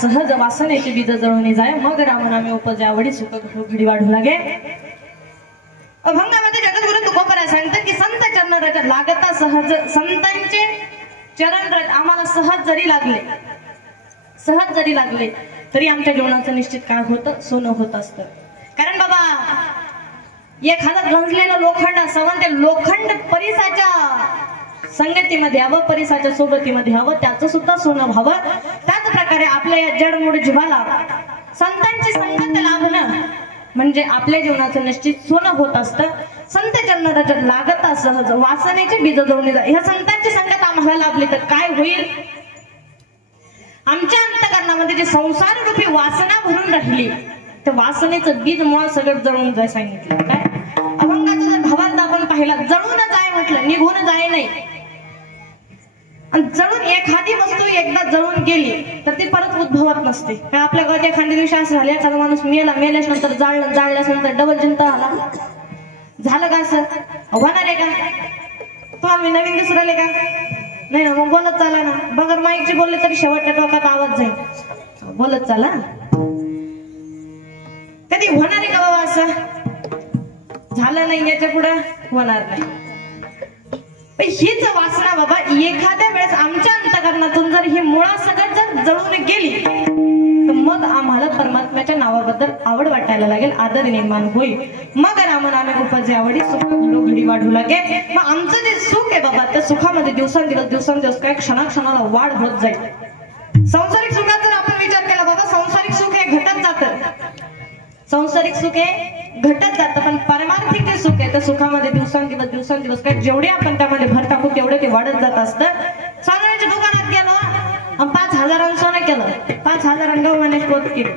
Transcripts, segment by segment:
सहज वासनेची बीज जळून जाय मग रामनामे उपजे आवडी सुख घडी वाढू लागे। अभंगामध्ये जगद्गुरु तुकोबराय सांगतात की संत चरण रज लागता सहज, संतांचे चरण रज आम्हाला सहज जरी लागले तरी आमच्या जीवनाचं निश्चित काय होतं, सोनं होत असतं। कारण बाबा एखादं गंजलेलं लोखंड असावं, ते लोखंड परिसाच्या संगतीमध्ये हवं, परिसाच्या सोबतीमध्ये हवं, त्याचं सुद्धा सोनं व्हावं। त्याच प्रकारे आपल्या या जडमूड जीवाला संतांची संगत लाभणं म्हणजे आपल्या जीवनाचं निश्चित सोनं होत असतं। संत चरण रज लागता सहज, वासनेचे बीज जळून जाय। ह्या संतांची संगत आम्हाला लाभली तर काय होईल? आमच्या अंतःकरणामध्ये जे संसार रूपी वासना भरून राहिली, त्या वासनेचं बीज मुळात सगळं जळून जाय सांगितलं। काय अभंगाचा जर भावार्थ आपण पाहिला, जळून जाय म्हटलं, निघून जाय नाही। आणि जळून एखादी वस्तू एकदा जळून गेली तर ती परत उद्भवत नसते। काय आपल्या गावात एखाद्या दिवशी असं झालं, एखादा माणूस मेल्याच नंतर जाळल्यास नंतर डबल जिंता झालं का? असं होणार आहे का? तुम्हाला मी नवीन दिसू राहिले का? नाही ना, मग बोलत चाला ना। बगर माईकची बोलले तरी शेवटच्या टोकात आवाज जाईल, बोलत चाला। कधी होणार आहे का बाबा? असं झालं नाही, याच्या पुढे होणार नाही। हीच वासना बाबा एखाद्या वेळेस आमच्या अंतःकरणातून जर ही मुळासकट जर जळून गेली तर मग आम्हाला परमात्म्याच्या नावाबद्दल आवड वाटायला लागेल, आदर निर्माण होईल। मग रामनामे उपजे आवडी सुख घडी वाढू लागे। मग आमचं जे सुख आहे बाबा, त्या सुखामध्ये दिवसांदिवस काय क्षणाक्षणाला वाढ होत जाईल। सांसारिक सुखात जर आपण विचार केला बाबा, सांसारिक सुख हे घटत जातं, सांसारिक सुख हे घटत जातं, पण परमार्थिक जे सुख आहे त्या सुखामध्ये दिवसांदिवस काय जेवढे आपण त्यामध्ये भर टाकू तेवढे ते वाढत जात असतं। सोन्याच्या दुकानात गेलो, 5,000 सोनं केलं, 5,000 गव्हाने पोत केली,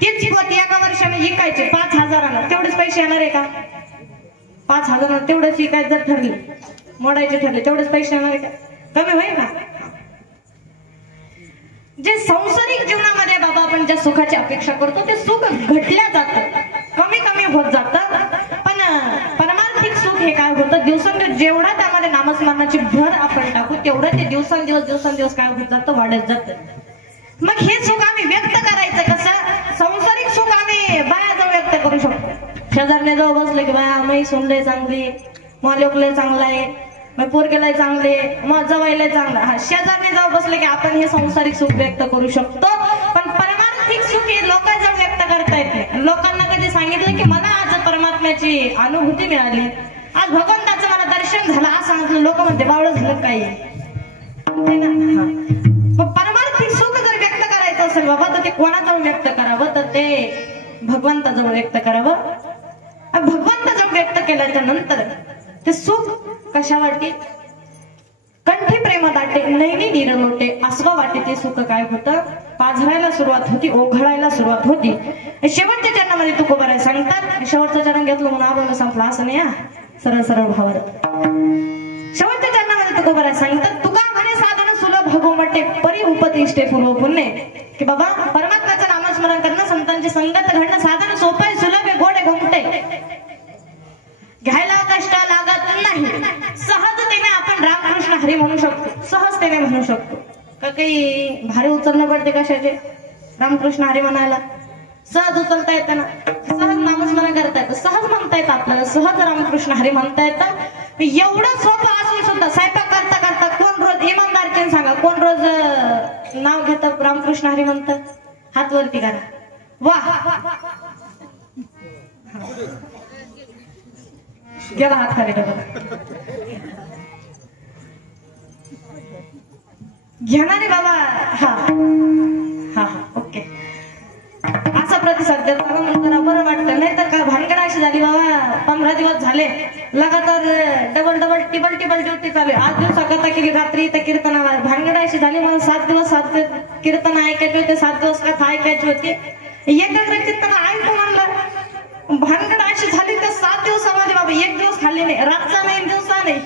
तीच पोत एका वर्षाने विकायचे 5,000, तेवढेच पैसे येणार आहे का? 5,000 तेवढंच विकायचं जर ठरले, मोडायचे ठरले, तेवढेच पैसे येणार आहे का? कमी होईल ना? जे सांसारिक जीवनामध्ये बाबा आपण ज्या सुखाची अपेक्षा करतो ते सुख घटल्या जातं, कमी होत जातं। पण परमार्थिक सुख हे काय होतं, दिवसांदिवस जेवढा त्यामध्ये नामस्मरणाची भर आपण टाकू तेवढं ते दिवसांदिवस काय होत जातं, वाढत जातं। मग हे सुख आम्ही व्यक्त करायचं कसं? सांसारिक सुख आम्ही बायाजवळ व्यक्त करू शकतो। शेजारने जवळ बसले की बाया मी सुनले चांगली, मग लोकले चांगला आहे, मग पोरगेला चांगले, मग जवायला चांगला। हा, शेजारने जाऊ बसले की आपण हे सांसारिक सुख व्यक्त करू शकतो, पण परमार्थिक सुख हे लोकांजवळ व्यक्त करता येत नाही। लोकांना कधी सांगितलं की मला आज परमात्म्याची अनुभूती मिळाली, आज भगवंताचं मला दर्शन झालं, असं म्हटलं, लोक म्हणते बावळ झालं काही ना। परमार्थिक सुख जर व्यक्त करायचं असेल बाबा तर ते कोणाजवळ व्यक्त करावं, तर ते भगवंताजवळ व्यक्त करावं। भगवंताजवळ व्यक्त केल्याच्या नंतर ते सुख कशा वाटे? कंठी प्रेम दाटे, नैनी नीर लोटे, आसवा वाटे ते सुख काय होतं? पाझरायला सुरुवात होती, ओघळायला सुरुवात होती। शेवटच्या चरणामध्ये तुकोबराय सांगतात, शेवटचं चरण घेतलं म्हणून अभंग संपला असं नाही, सरळ भावर। शेवटच्या चरणामध्ये तुकोबराय सांगतात, तुका म्हणे साधन सुलभ भगो म्हटे, परी उपदिष्टे पूर्व पुण्य, की बाबा परमात्म्याचं नामस्मरण करणं, संतांची संगत घडणं साधन सोपं, सुलभ आहे, गोड घुमटे, घ्यायला कष्ट लागत नाही। सहजतेने आपण रामकृष्ण हरी म्हणू शकतो, सहजतेने म्हणू शकतो। का काही भारी उचलणं पडते कशाचे? रामकृष्ण हरी म्हणायला सहज उचलता येतं ना, सहज नामस्मरण करता येतं, सहज म्हणता येतं, आपल्याला सहज रामकृष्ण हरी म्हणता येतं। एवढं सोपं असून सुद्धा स्वयंपाक करता करता कोण रोज इमानदारचे सांगा, कोण रोज नाव घेतं रामकृष्ण हरी म्हणतं? हात वरती करा, वाह, गेला हात खाली डबल घेणारे बाबा। हा ओके, असा प्रतिसाद देताना नंतर बरं वाटतं, नाही तर का भानगड अशी झाली बाबा, 15 दिवस झाले लगातार डबल टिबल ड्युटी चालू। आज दिवस कथा केली, रात्री त्या कीर्तनाला भानगड अशी झाली, मला 7 दिवस कीर्तन ऐकायचे होते, 7 दिवस कथा ऐकायची होती, एकाग्र चित्तानं ऐकू म्हणलं, भानगड अशी झाली तर 7 दिवसामध्ये बाबा 1 दिवस खाल्ली नाही, रातचा नाही, दिवसा नाही,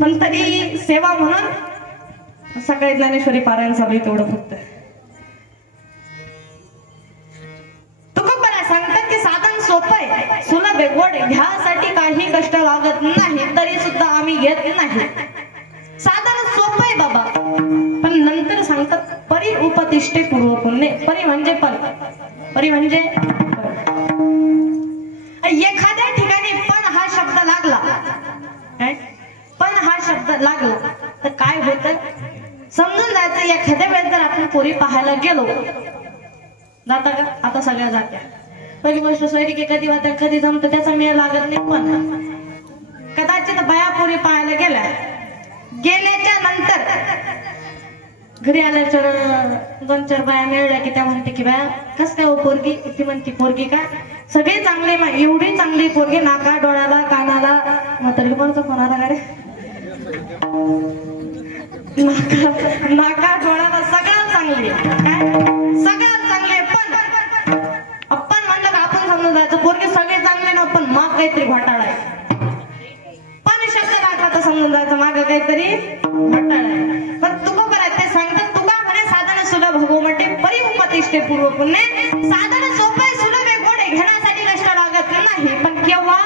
पण तरी सेवा म्हणून सकाळी ज्ञानेश्वरी पारायण चालू, तेवढं फक्त। सोपे सुलभ गोड ह्यासाठी काही कष्ट लागत नाही, तरी सुद्धा आम्ही येत नाही. साधन सोपं आहे बाबा, पण नंतर सांगतात परी उपतिष्ठे पूर्व पुण्य. परी म्हणजे पण, परी म्हणजे एखाद्या ठिकाणी पण हा शब्द लागला, पण हा शब्द लागला तर काय होतं समजून जायचं. एखाद्या वेळेस जर आपण पोरी पाहायला गेलो, जाता का आता सगळ्या जात्या, पहिली गोष्ट सोयरी कधी होत्या कधी जमतं त्याचा मेळ लागत नाही. पण कदाचित बाया पोरी पाहायला गेल्याच्या नंतर घरी आल्याच्या 2-4 बाया मिळल्या की त्या म्हणते की बाया कस काय पोरगी, ती म्हणते पोरगी का सगळी चांगली, एवढी चांगली पोरगी, नाका डोळ्याला कानाला, म्हातारी कोणाचा फोन आला का रे, नाका डोळ्याला सगळं चांगली, काय सगळं चांगले. पण आपण म्हणलं का आपण समजून जायचं पोरगी सगळे चांगले ना, पण माग काहीतरी घोटाळा आहे. पण शब्द लागला तर समजून जायचं माग काहीतरी घोटाळा आहे. पण तुका बरं ते सांगतात, तुका म्हणे साधन सुलभ हो म्हणते परी उपतिष्ठे पूर्व पुण्य. साधन सोपे सुलभ गोडे घेण्यासाठी कष्ट लागत नाही, पण केव्हा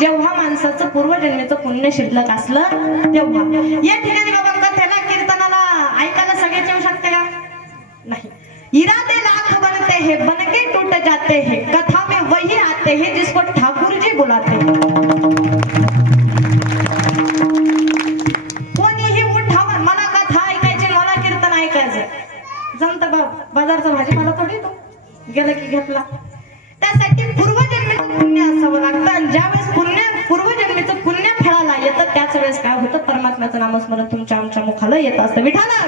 जेव्हा माणसाचं पूर्वजन्मेचं पुण्य शिल्लक असलं तेव्हा. या ठिकाणी बाबा कथेला कीर्तनाला ऐकायला सगळेच येऊ शकते का? नाही. इरादे लाख बनते हैं बनके टूट जाते हैं, कथा में वही आते हैं जिसको ठाकुर जी बुलाते हैं. कोणीही उठावं मला कथा ऐकायची, मला कीर्तन ऐकायचं, जमतं बाजारचा भाजीपाला थोडी तो गेला की घेतला. त्यासाठी पूर्वजन्मीचं पुण्य असावं लागतं, आणि ज्यावेळेस पूर्वजन्मीचं पुण्य फळाला येतं त्याच वेळेस काय होतं, परमात्म्याचं नामस्मरण तुमच्या आमच्या मुखाला येत असतं. विठाला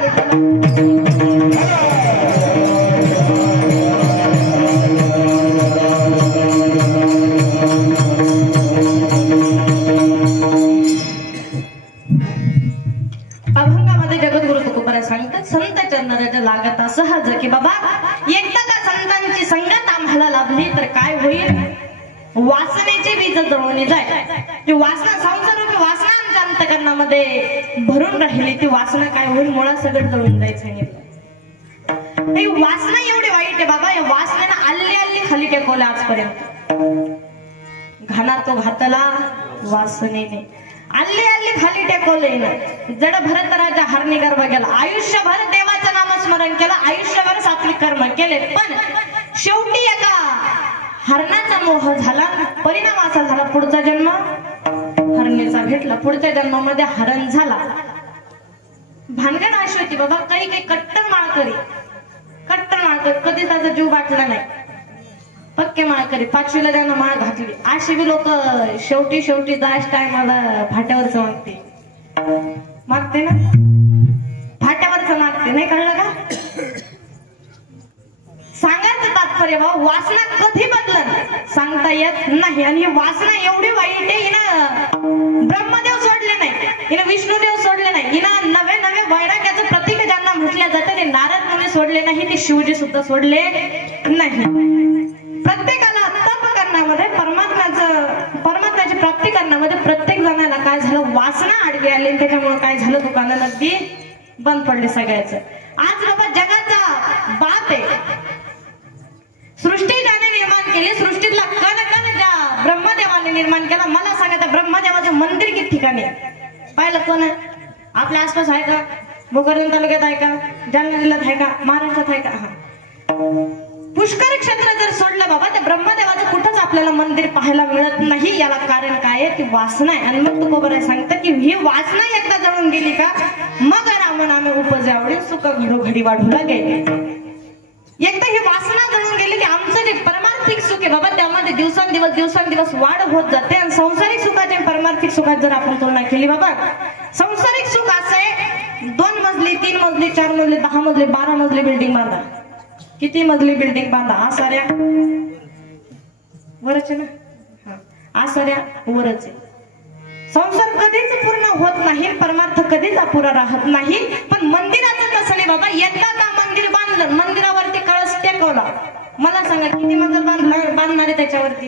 अभंगामध्ये जगद्गुरु तुकोबरा सांगतात, संत चरणाच्या लागता सहज की बाबा एकदा का संतांची संगत आम्हाला लाभली तर काय होईल, वासनेचे बीज जळून जाय. ती वासना संसारूपी वासना आमच्या अंतःकरणामध्ये भरून राहिली, ती वासना काय होईल, मुळा सगळं जळून जायचं. ही वासना एवढी वाईट आहे बाबा, या वासनेनं आल्ली खाली टेकवलं आजपर्यंत. घाना तो घातला वासनेने, आल्ली खाली टेकवलंय ना. जड भरत राजा हरणी गर्भ गेला, आयुष्यभर देवाचं नामस्मरण केलं, आयुष्यभर सात्विक कर्म केले, पण शेवटी एका हरणाचा मोह झाला. परिणाम असा झाला, पुढचा जन्म हरणीचा भेटला, पुढच्या जन्मामध्ये हरण झाला. भानगड अशी होती बाबा, काही कट्टर माळकरी कधी त्याचा जीव वाटला नाही, पक्के माळकरी. 5वीला ज्यांना माळ घातली, अशी बी लोक शेवटी जायच टायमाला फाट्यावरच मागते ना, फाट्यावरच मागते, नाही कळलं का? सांगायचं तात्पर्य भाऊ, वासना कधी बदलत सांगता येत नाही. आणि ही वासना एवढी वाईट आहे, हिनं ब्रह्मदेव सोडले नाही, हिनं विष्णुदेव सोडले नाही, हिनं नवे वैराग्याचं प्रतीक ज्यांना म्हटलं जातं ते नारद मुनी सोडले नाही, ते शिवजी सुद्धा सोडले नाही. प्रत्येकाला तप करण्यामध्ये, परमात्म्याची प्राप्ती करण्यामध्ये प्रत्येक जणाला काय झालं, वासना आडवी आली, त्याच्यामुळे काय झालं, दुकानाला नदी बंद पडले सगळ्याचं. आज बाबा जगाचा बाप आहे, सृष्टी ज्याने निर्माण केली, सृष्टीतला कण ज्या ब्रह्मदेवाने निर्माण केला. मला सांगा त्या ब्रह्मदेवाचं मंदिर किती ठिकाणी पाहिलं, कोण आहे आपल्या आसपास आहे का, भोकरदन तालुक्यात आहे का, जालना जिल्ह्यात आहे का, महाराष्ट्रात आहे का? पुष्कर क्षेत्र जर सोडलं बाबा, त्या ब्रह्मदेवाचं कुठंच आपल्याला मंदिर पाहायला मिळत नाही. याला कारण काय आहे, ती वासना आहे. आणि मग तुकोबरा सांगतं की ही वासना एकदा जळून गेली का, मग राम नामे उपजे आवडे, सुख घडोघडी वाढू लागेल. एकदा ही वासना जळून गेली की आमचं जे परमार्थिक सुख आहे बाबा, त्यामध्ये दिवसांदिवस वाढ होत जाते. आणि सांसारिक सुखाची आणि परमार्थिक सुखात जर आपण तुलना केली बाबा, सांसारिक सुख असं आहे, 2 मजली 3 मजली 4 मजली 10 मजली 12 मजली बिल्डिंग बांधा, किती मजली बिल्डिंग बांधा, आसाऱ्या वरच आहे ना, आसाऱ्या वरच आहे. संसार कधीच पूर्ण होत नाही, परमार्थ कधीच अपुरा राहत नाही. पण मंदिराचं तसं नाही बाबा, एकदा का मंदिर बांधलं, मंदिरावरती कळस टेकवला, मला सांगा किती मजल बांधणार आहे त्याच्यावरती,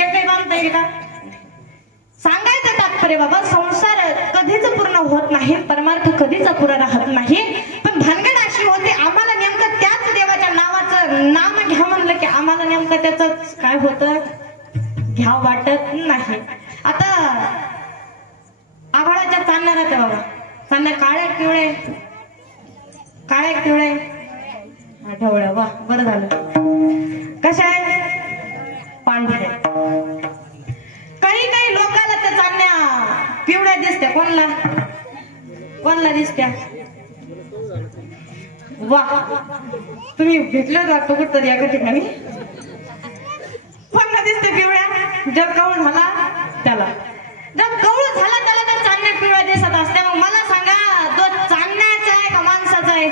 एकही बांधता येईल का? सांगायचं तात्पर्य बाबा, संसार कधीच पूर्ण होत नाही, परमार्थ कधीच अपुरा राहत नाही. पण भानगड अशी होते, आम्हाला नेमकं त्याच देवाच्या नावाचं नाम घ्या म्हणलं की आम्हाला नेमकं त्याच काय होतं घ्याव वाटत नाही. आता आभाळाच्या चांदण्या राहते बाबा, चांदण्या काळ्या पिवळे काळ्या पिवळे ढवळ्या. वा बरं झालं. कशा आहे पांढऱ्या. काही काही लोकांना त्या चांदण्या पिवळ्या दिसत्या. कोणला कोणला दिसत्या. वा तुम्ही भेटले वाटतो कुठतरी एका ठिकाणी. कोणला दिसते पिवळ्या. जर कौळ झाला त्याला, जर कौळ झाला त्याला तर चांदण्या पिवळ्या दिसत असते. मग मला सांगा तो चांदण्याचा आहे का माणसाचा आहे.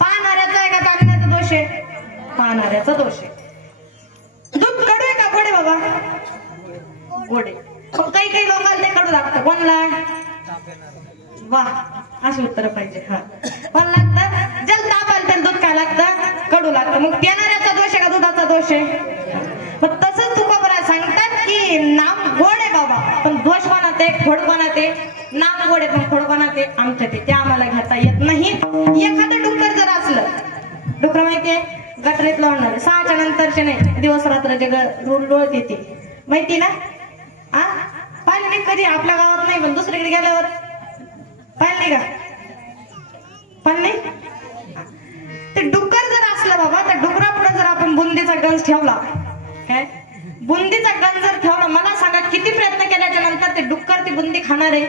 पाहणाऱ्याचा आहे का चांदण्याचा दोष आहे. पाहणाऱ्याचा दोष आहे. दूध कडू आहे का गोड आहे बाबा. गोड आहे. काही काही लोकांना ते कडू लागतं. कोणला. वा अशी उत्तर पाहिजे. हा कोण लागतं. जल ताप आलं त्याला दूध काय लागतं कडू लागतं. मग पिणाऱ्याचा दोष आहे का दुधाचा दोष आहे. मग तसंच तुकोबरा सांगतात की नाम गोड आहे बाबा पण दोष कोणात आहे खोड कोणात आहे. नाम गोड आहे पण खोड कोणात आहे आमच्यात आहे. ते आम्हाला घेता येत नाही. एखादं डुक्कर जर असलं, डुक्कर माहितीये गटरीत लावणार 6च्या नंतरचे नाही दिवस रात्र जे डोळत येते माहिती ना. आ पाहिलं नाही कधी आपल्या गावात नाही पण दुसरीकडे गेल्यावर पाहिलं नाही का. पाहिलं नाही. ते डुक्कर जर असलं बाबा त्या डुकरापुढे जर आपण बुंदीचा गंज ठेवला, काय बुंदीचा गंज जर ठेवला, मला सांगा किती प्रयत्न केल्याच्या नंतर ते डुक्कर ती बुंदी खाणार आहे.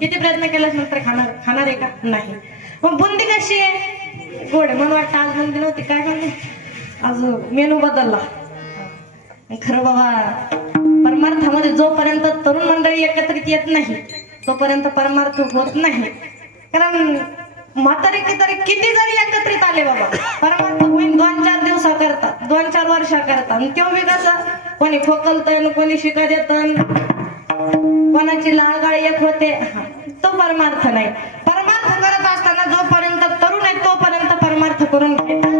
किती प्रयत्न केल्याच्या नंतर खाणार आहे का नाही. मग बुंदी कशी आहे गोड. म्हणून वाटतं आज बुंदी नव्हती काय म्हणते आज मेनू बदलला. खरं बाबा परमार्थामध्ये जोपर्यंत तरुण मंडळी एकत्रित येत नाही तोपर्यंत परमार्थ होत नाही. कारण म्हातारे तरी किती जरी एकत्रित आले बाबा परमार्थ होईल 2-4 दिवसा करता 2-4 वर्षा करता. आणि तेव्हा बी कसं कोणी खोकलतय कोणी शिका देत कोणाची लाळगाळी एक होते. तो परमार्थ नाही. परमार्थ करत असताना जोपर्यंत तरुण आहे तोपर्यंत परमार्थ करून घेतात.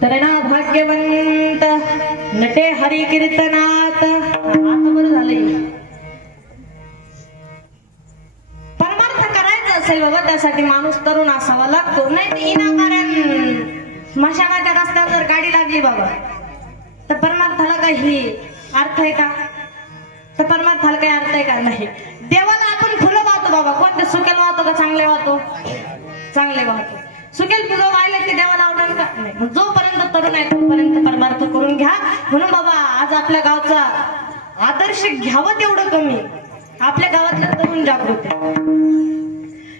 तरणा भाग्यवंत नटे हरी कीर्तनात. आता बरं झालंय. परमार्थ करायचं असेल बाबा त्यासाठी माणूस तरुण असावा लागतो. नाही तर इनाकारण मशानाच्या रस्त्यावर जर गाडी लागली बाबा तर परमार्थाला काही अर्थ आहे का. तर परमार्थाला काही अर्थ आहे का नाही. देवाला आपण फुलं वाहतो बाबा. कोणते सुकेल वाहतो का चांगले वाहतो. चांगले वाहतो. सुकेल फुलं वाहिले की देवाला आवडेल का नाही. जोपर्यंत तरुण आहे तोपर्यंत परमार्थ करून घ्या. म्हणून बाबा आज आपल्या गावचा आदर्श घ्यावं तेवढं कमी. आपल्या गावातलं तरुण जागृत आहे.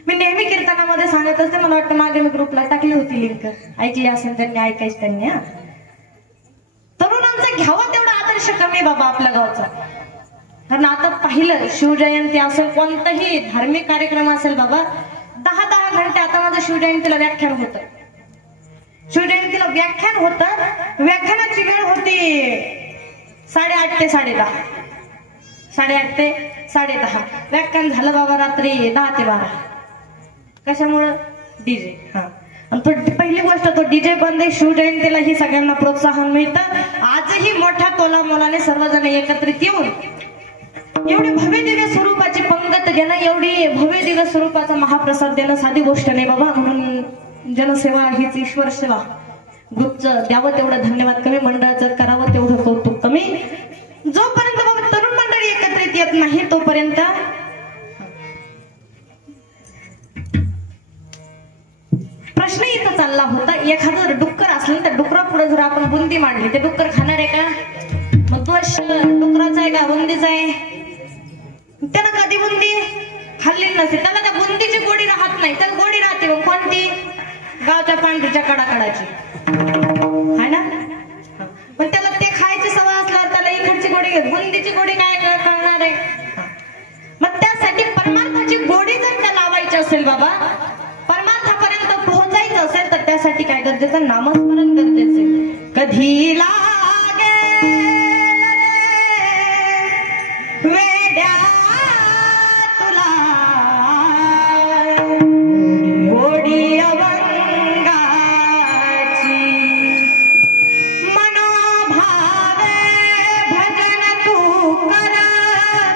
मी नेहमी कीर्तनामध्ये सांगत असते. मला वाटतं मागे मी ग्रुपला टाकली होती लिंक. ऐकली असेल त्यांनी ऐकायची त्यांनी. तरुणांचा घ्यावं तेवढा आदर्श कमी बाबा आपल्या गावचा. कारण आता पाहिलं शिवजयंती असेल कोणताही धार्मिक कार्यक्रम असेल बाबा 10-10 घंटे. आता माझं शिवजयंतीला व्याख्यान होतं. शिवजयंतीला व्याख्यान होतं. व्याख्यानाची वेळ होती 8:30 ते 10:30. 8:30 ते 10:30 व्याख्यान झालं बाबा रात्री 10 ते 12. कशामुळं डीजे. हा आणि तो पहिली गोष्ट तो डीजे बंद आहे. शिवजयंतीला ही सगळ्यांना प्रोत्साहन मिळतं. आजही मोठ्या तोला मोलाने सर्वजण एकत्रित येऊन एवढी भव्य दिव्य स्वरूपाची पंगत घेणं, एवढी भव्य दिव्य स्वरूपाचा महाप्रसाद देणं साधी गोष्ट नाही बाबा. म्हणून जनसेवा हीच ईश्वर सेवा. ग्रुपचं द्यावं तेवढं धन्यवाद कमी, मंडळाचं करावं तेवढं कौतुक कमी. जोपर्यंत बाबा तरुण मंडळी एकत्रित येत नाही तोपर्यंत प्रश्न इथं चालला होता. एखादं डुक्कर असलं तर डुकरा पुढे जर आपण बुंदी मांडली ते डुक्कर खाणार आहे का. मग दोष डुकराचा आहे का बुंदीचा आहे. त्यानं कधी बुंदी खाल्ली नसते. त्याला त्या बुंदीची गोडी राहत नाही. त्याला गोडी राहते मग कोणती गावच्या पांढरीच्या कडाकडाची आहे ना. पण गरजेचं, नामस्मरण गरजेचे. कधी लागे वेड्या तुला गोडी अभंगाची, मनोभावे भजन तू कर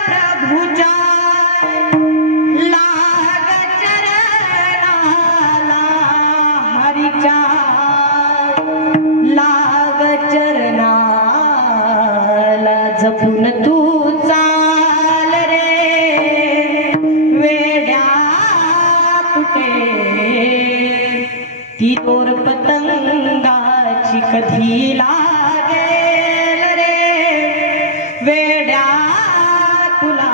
प्रभुचा, लाग चरणाला हरीच्या, लाग चरणाला जपून तू चाल रे वेड्या तुटे ती दोर पतंगाची. कधी लागेल रे वेड्या तुला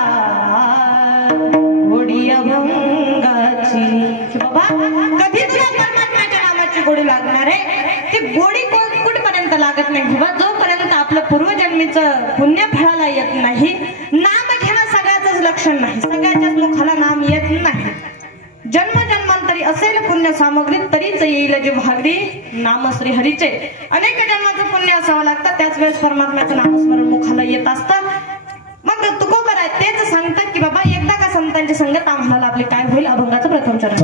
गोडी अभंगाची. बाबा कधी तुला परमात्म्याच्या नामाची गोडी लागणार आहे? ती गोडी कुठपर्यंत लागत नाही बाबा, जोपर्यंत आपलं पूर्वजन्मीचं पुण्य फळाला येत नाही. नाम घेणं सगळ्याच लक्षण नाही, सगळ्याच्याच मुखाला नाम येत नाही. जन्मजन्मांतरी असेल पुण्य सामग्री तरीच येईल जे भागरी नाम श्री हरीचे. अनेक जन्माचं पुण्य असावं लागतं, त्याच वेळेस परमात्म्याचं नामस्मरण मुखाला येत असतं. मग तुकोबर आहे तेच सांगतात की बाबा एकदा का संतांची संगत आम्हाला आपले काय होईल. अभंगाचं प्रथम चरण.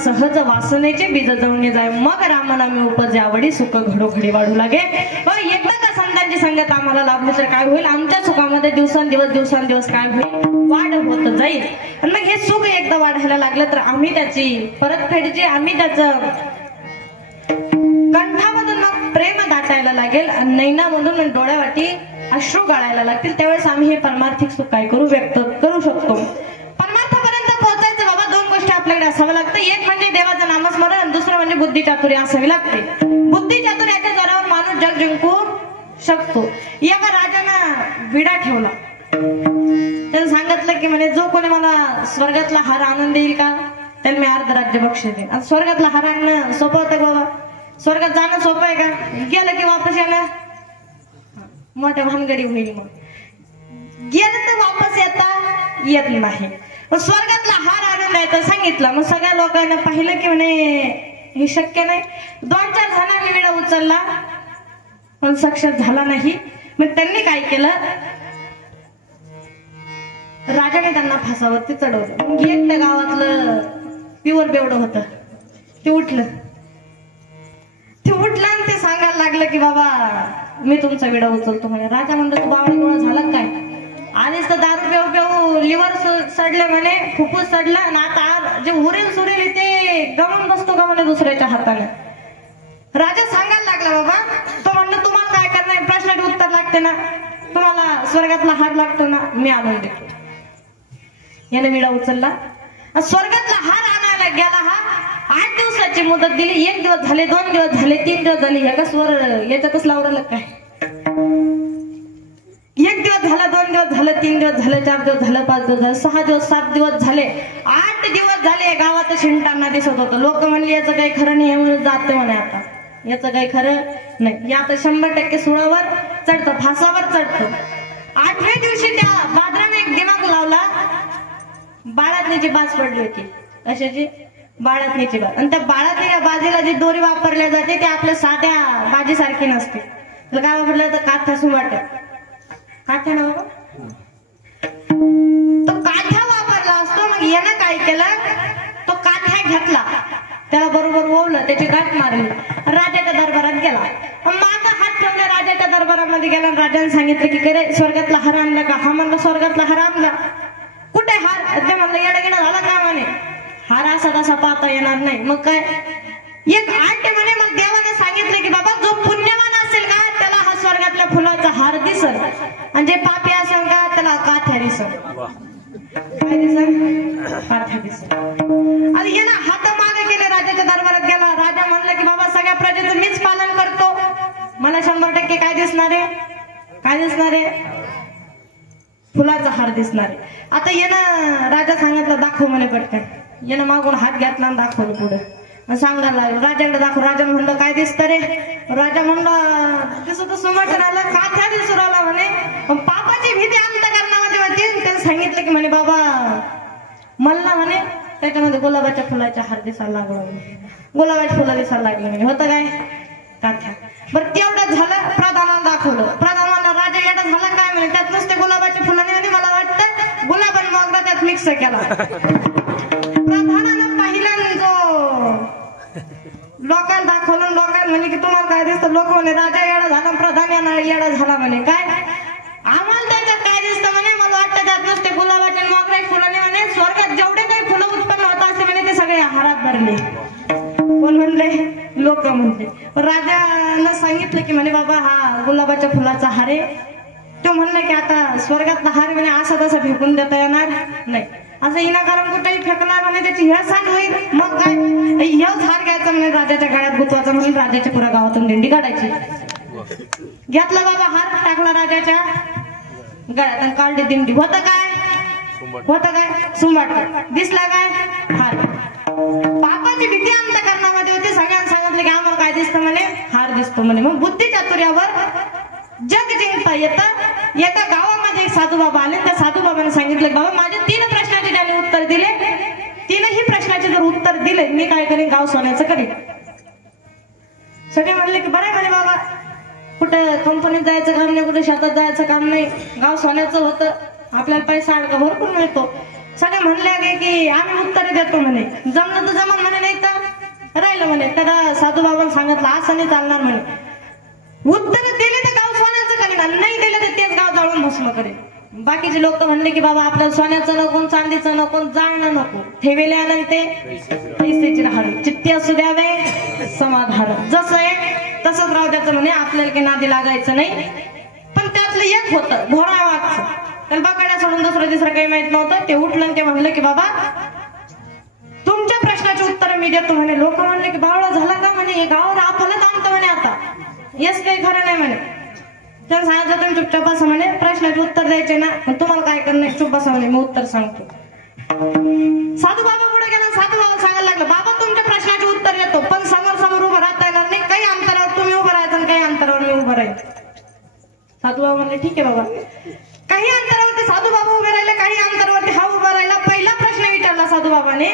सहज वासनेचे बीज जळून जाय, मग रामनामे उपजे आवडी, सुख घडोघडी वाढू लागे. एकदा का संतांची संगत आम्हाला लाभली तर काय होईल, आमच्या सुखामध्ये दिवसांदिवस काय होईल, वाढ होत जाईल. आणि मग हे सुख एकदा वाढायला लागलं तर आम्ही त्याची परतफेडची, आम्ही त्याचं कंठामधून मग प्रेम दाटायला लागेल, नैनामधून डोळ्यावाटी अश्रू गाळायला लागतील. त्यावेळेस आम्ही हे परमार्थिक सुख काय करू, व्यक्त करू शकतो. परमार्थापर्यंत पोहोचायचं बाबा दोन गोष्टी आपल्याकडे असाव्या लागतं. एक म्हणजे देवाचं नामस्मरण, दुसरं म्हणजे बुद्धी चातुर्य असावी लागते. बुद्धी चातुर्याच्या जोरावर माणूस जग जिंकू शकतो. एका विडा ठेवला. त्यानं सांगितलं की म्हणे जो कोणी मला स्वर्गातला हार आणून देईल का त्याला मी अर्ध राज्य बक्षीस देईन. आता स्वर्गातला हार आणणं सोपं होतं का बाबा? स्वर्गात जाणं सोपं आहे का? गेलं की वापस येणं मोठ्या भानगडी होईल. मग गेलं तर वापस येत नाही. स्वर्गातला हार आणून द्यायचं सांगितलं. मग सगळ्या लोकांना पाहिलं की म्हणे हे शक्य नाही. 2-4 जणांनी विडा उचलला पण सक्सेस झाला नाही. मग त्यांनी काय केलं, राजाने त्यांना फासावरती चढवलं. मग एक त्या गावातलं पिवर बेवडं होतं ते उठलं आणि ते सांगायला लागलं की बाबा मी तुमचा विडा उचलतो म्हणे. राजा म्हणलं तू बावळा गोळा झाला काय? आधीच तर दारू पेऊ लिव्हर सडले म्हणे, फुफ्फुस सडलं आणि आता जे उरेल सुरेल ते गमन बसतो का म्हणे दुसऱ्याच्या हाताने. राजा सांगायला लागला बाबा. तो म्हणलं तुम्हाला काय करणार, प्रश्नाचे उत्तर लागते ना, तुम्हाला स्वर्गातला हार लागतो ना, मी आणून देतो. याने विडा उचलला. स्वर्गातला हार आणायला गेला. हा 8 दिवसाची मुदत दिली. 1 दिवस झाले, 2 दिवस झाले, 3 दिवस झाले. ह्या स्वर याच्यातच लावलं काय? 1 दिवस झाला, 2 दिवस झालं, 3 दिवस झालं, 4 दिवस झालं, 5 दिवस झालं, 6 दिवस, 7 दिवस झाले, 8 दिवस झाले. गावात शिंटांना दिसत होतं. लोक म्हणले याचं काही खरं नाही, म्हणून जाते म्हणे. आता याचं काही खरं नाही. आता 100% सुळावर चढतं, फासावर चढतं. 8व्या दिवशी त्या बादराने एक दिमाग लावला. बाळातनीची बाज पडली होती. कशाची? बाळातनीची बाज. आणि त्या बाळातनीच्या बाजीला जी दोरी वापरल्या जाते ते आपल्या साध्या बाजीसारखी नसते. तर काय वापरलं तर काठ्या सुमाट. काठ्या ना बाबा, तो काठ्या वापरला असतो. मग यानं काय केलं, तो काठ्या घेतला, त्याला बरोबर ओवलं, त्याची गाठ मारली, राजाच्या दरबारात गेला. मागं हात ठेवला, राजाच्या दरबारामध्ये गेला. राजाने सांगितलं की करे स्वर्गातला हार आणला का? हा म्हणला स्वर्गातला हार आणला. कुठे हार? ते म्हणलं येडगिणा झाला का म्हणे, हार असा तसा पाहता येणार नाही. मग काय एक आठ म्हणे. मग देवाने सांगितलं की बाबा जो पुण्यवान असेल का त्याला हा स्वर्गातल्या फुलाचा हार दिसल, आणि जे पापी असेल का त्याला काठ्या दिसल. काय दिसल? काठ्या दिसल. आणि यानं हात मागे केले, राजाच्या दरबारात गेला. राजा म्हणलं की बाबा सगळ्या प्रजेचं मीच पालन करतो, मला 100% काय दिसणार आहे? काय दिसणार आहे? फुलाचा हार दिसणार आहे. आता यानं राजा सांगितलं दाखव म्हणे पटकन. यानं मागून हात घेतला आणि दाखवलं पुढं. सांगायला लागलं राजाला दाखव. राजा म्हणलं काय दिसतं रे? राजा म्हणलं दिसत सुमाट राहिलं, काठ्या दिसू राहिला म्हणे. पापाची भीती अंतःकरणामध्ये होती. त्यानं सांगितलं की म्हणे बाबा मला म्हणे त्याच्यामध्ये गुलाबाच्या फुलाचा हार दिसायला लागला म्हणे. गुलाबाची फुलं दिसायला लागली म्हणे. होतं काय? काठ्या. बरं तेवढं झालं, प्रधानाला दाखवलं. प्रधान म्हणला राजा येडा झाला काय म्हणे, त्यात नुसते गुलाबाच्या फुलाने म्हणे मला वाटतं गुलाब आणि मोगरा त्यात मिक्स केला. प्रधानानं पाहिलं जो लोकांना दाखवलं. लोकांना म्हणे की तुम्हाला काय दिसतं? लोक म्हणे राजा येडा झाला, प्रधान येडा झाला म्हणे. काय आम्हाला त्याच्यात काय दिसतं म्हणे, मला वाटतं त्यात नुसते गुलाबाच्या आणि मोगऱ्याच्या फुलाने म्हणे स्वर्गात जेवढे काही फुलं उत्पन्न होत असते म्हणे ते सगळे हारात भरले. कोण म्हणले? लोक म्हणले. राजानं सांगितलं की म्हणे बाबा हा गुलाबाच्या फुलाचा हार आहे. तो म्हणलं की आता स्वर्गातला हार म्हणे असा तसा फेकून देता येणार नाही, असं इनाकारण कुठेही फेकणार म्हणे त्याची हेळसांड होईल. मग काय हेच हार घ्यायचा म्हणे, राजाच्या गळ्यात गुंतवायचा म्हणून राजाच्या पुऱ्या गावातून दिंडी काढायची. घेतला बाबा हार, टाकला राजाच्या गळ्यात आणि काढली दिंडी. होतं काय? होतं काय? सुंबाट. दिसला काय? हार. पापाची भीती अंतःकरणामध्ये होती. सगळ्यांना सांगितलं की आम्हाला काय दिसतं म्हणे, हार दिसतो म्हणे. मग बुद्धी चातुर्यावर जग जिंकता येतं. एका गावामध्ये एक साधू बाबा आले. त्या साधू बाबाने सांगितलं बाबा माझ्या 3 प्रश्नाचे ज्याने उत्तर दिले, 3ही प्रश्नाचे जर उत्तर दिले मी काय करेन, गाव सोन्याचं करेन. सगळे म्हणले की बरं म्हणे बाबा, कुठं कंपनीत जायचं काम नाही, कुठे शेतात जायचं काम नाही, गाव सोन्याचं होतं, आपल्याला पैसा अडका भरपूर मिळतो. सगळे म्हणले की आम्ही उत्तर देतो म्हणे. जमलं तर जमन म्हणे, नाही तर राहिलं म्हणे. त्याला साधू बाबांनी सांगितलं असं नाही चालणार म्हणे. उत्तर दिले तर गाव सोन्याचं करेन, नाही दिलं तर तेच गाव जाळून भस्म करेन. बाकीचे लोक म्हणले की बाबा आपल्याला सोन्याचं नको, चांदीचं नको, जाळणं नको, ठेवेले आनंद ते पैसेची राहावे, चित्ती असू द्यावे समाधान. जसं आहे तसंच राहू द्यायचं म्हणे, आपल्याला काही नादी लागायचं नाही. पण त्यातलं एक होतं घोडा वागचं. त्याला बकाड्या सोडून दुसरं तिसरं काही माहित नव्हतं. ते उठलं ते म्हणलं की बाबा तुमच्या प्रश्नाचे उत्तर मी देतो म्हणे. लोक म्हणले की बावळा झाला का म्हणे, हे गावावर आपल्याला आणतं म्हणे. आता येस काही खरं नाही म्हणे. त्यानं सांगितलं तुम्ही चुपचाप बसा म्हणे, प्रश्नाचे उत्तर द्यायचे ना, पण तुम्हाला काय करणं चुप बसा म्हणे, मी उत्तर सांगतो. साधू बाबा पुढे गेला. साधू बाबा सांगायला लागला, बाबा तुमच्या प्रश्नाचे उत्तर येतो, पण समोर समोर उभं राहता येणार नाही, काही अंतरावर तुम्ही उभं राहायचं आणि काही अंतरावर मी उभं राहायचं. साधू बाबा म्हणले ठीक आहे बाबा. काही अंतरावरती साधू बाबा उभे राहिले, काही अंतरावरती हा उभा राहिला. पहिला प्रश्न विचारला साधू बाबाने,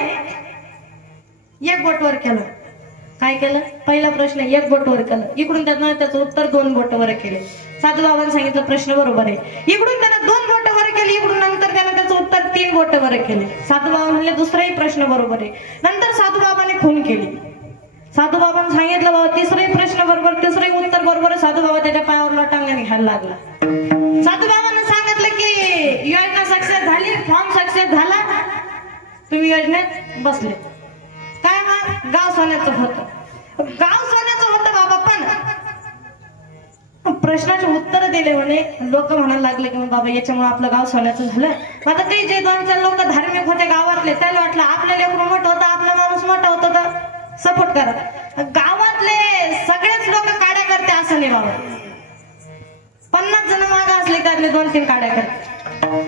एक बोट वर केलं. काय केलं? पहिला प्रश्न एक बोट वर केलं. इकडून त्याचं उत्तर 2 बोट वर केले. साधू बाबांनी सांगितलं प्रश्न बरोबर आहे. इकडून त्यानं 2 बोट वर केली, इकडून नंतर त्यानं त्याचं उत्तर 3 बोट वर केले. साधू बाबा म्हणले दुसराही प्रश्न बरोबर आहे. नंतर साधू बाबाने खून केली. साधू बाबांनी सांगितलं बाबा तिसराही प्रश्न बरोबर, तिसरंही उत्तर बरोबर. साधू बाबा त्याच्या पायावर लोटांगण घ्यायला लागला. साधू बाबांना सांगितलं की योजना सक्सेस झाली, फॉर्म सक्सेस झाला, तुम्ही योजनेत बसले. काय मग? गाव सोन्याचं होतं. गाव सोन्याचं होतं बाबा, पण प्रश्नाचे उत्तर दिले म्हणे. लोक म्हणायला लागले की बाबा याच्यामुळे आपलं गाव सोन्याचं झालं. आता काही जे 2-4 लोक धार्मिक होते गावातले, त्याला वाटलं आपलं लेकरू मोठं होतं, आपला माणूस मोठा होतो तर सपोर्ट करा. गावातले सगळेच लोक काड्या करते असं नाही बाबा. 50 जण मागे असले त्यातले 2-3 काड्या करते,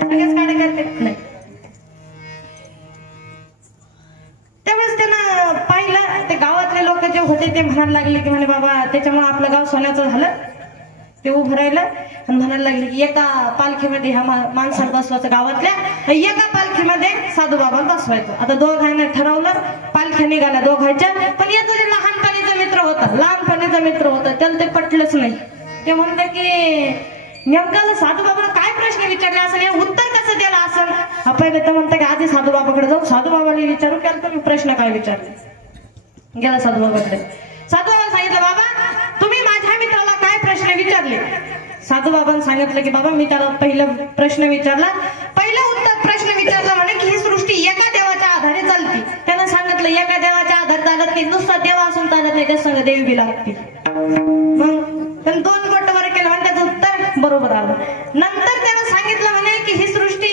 सगळेच काड्या करते नाही. त्यावेळेस त्यानं पाहिलं, ते गावातले लोक जे होते ते म्हणायला लागले की म्हणे बाबा त्याच्यामुळे आपलं गाव सोन्याचं झालं. ते उभं राहिलं आणि म्हणायला लागले की एका पालखीमध्ये ह्या माणसाला बसवायचं, गावातल्या एका पालखीमध्ये साधू बाबा बसवायचं. आता दोघांना ठरवलं, पालख्या निघाल्या दोघांच्या. पण याचा जे लहानपणीचा मित्र होता, लहानपणीचा मित्र होता, त्याला ते पटलंच नाही. ते म्हणलं की नेमका साधू बाबाला काय प्रश्न विचारले असं, उत्तर कसं दिलं असं. पहिले तर म्हणतं की आधी साधू बाबाकडे जाऊ, साधू बाबाला विचारू की तुम्ही प्रश्न काय विचारले. गेला साधू बाबाकडे. साधू बाबा सांगितलं बाबा तुम्ही माझ्या मित्राला काय प्रश्न विचारले. साधू बाबांनी सांगितलं की बाबा मी त्याला पहिला प्रश्न विचारला, पहिला उत्तर प्रश्न विचारला म्हणे की ही सृष्टी एका देवाच्या आधारे चालती. त्यानं सांगितलं एका देवाच्या आधारे चालत नाही, नुसता देव असून चालत नाही, त्या संग देवी बी लागते. मग 2 बोट वर केलं म्हणजे त्याचं उत्तर बरोबर आलं. नंतर त्यानं सांगितलं म्हणे की ही सृष्टी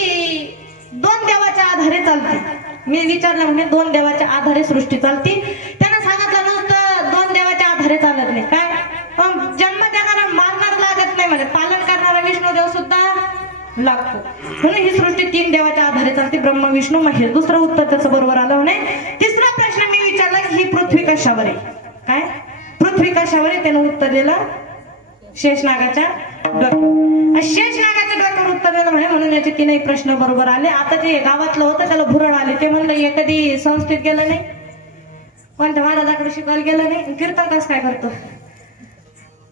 2 देवाच्या आधारे चालते. मी विचारलं म्हणजे 2 देवाच्या आधारे सृष्टी चालती. त्यानं सांगितलं नुसतं 2 देवाच्या आधारे चालत नाही. काय? जन्म देणारा मारणारा लागत नाही म्हणे, पालन करणारा विष्णुदेव सुद्धा लागतो. म्हणून ही सृष्टी 3 देवाच्या आधारे चालते, ब्रह्मा विष्णू महेश. दुसरं उत्तर त्याचं बरोबर आलं म्हणे. तिसरा प्रश्न मी विचारला की ही पृथ्वी कशावर आहे. काय? पृथ्वी कशावर आहे. त्यानं उत्तर दिलं शेषनागाच्या डोक्यावर. शेषनागाच्या डोक्यावर उत्तर दिलं म्हणे, म्हणून याचे 3ही प्रश्न बरोबर आले. आता जे गावातलं होतं त्याला भुरळ आले. ते म्हणलं हे कधी संस्थेत गेलं नाही, कोणत्या महाराजाकडे शिकायला गेलं नाही, कीर्तन कसं काय करतो.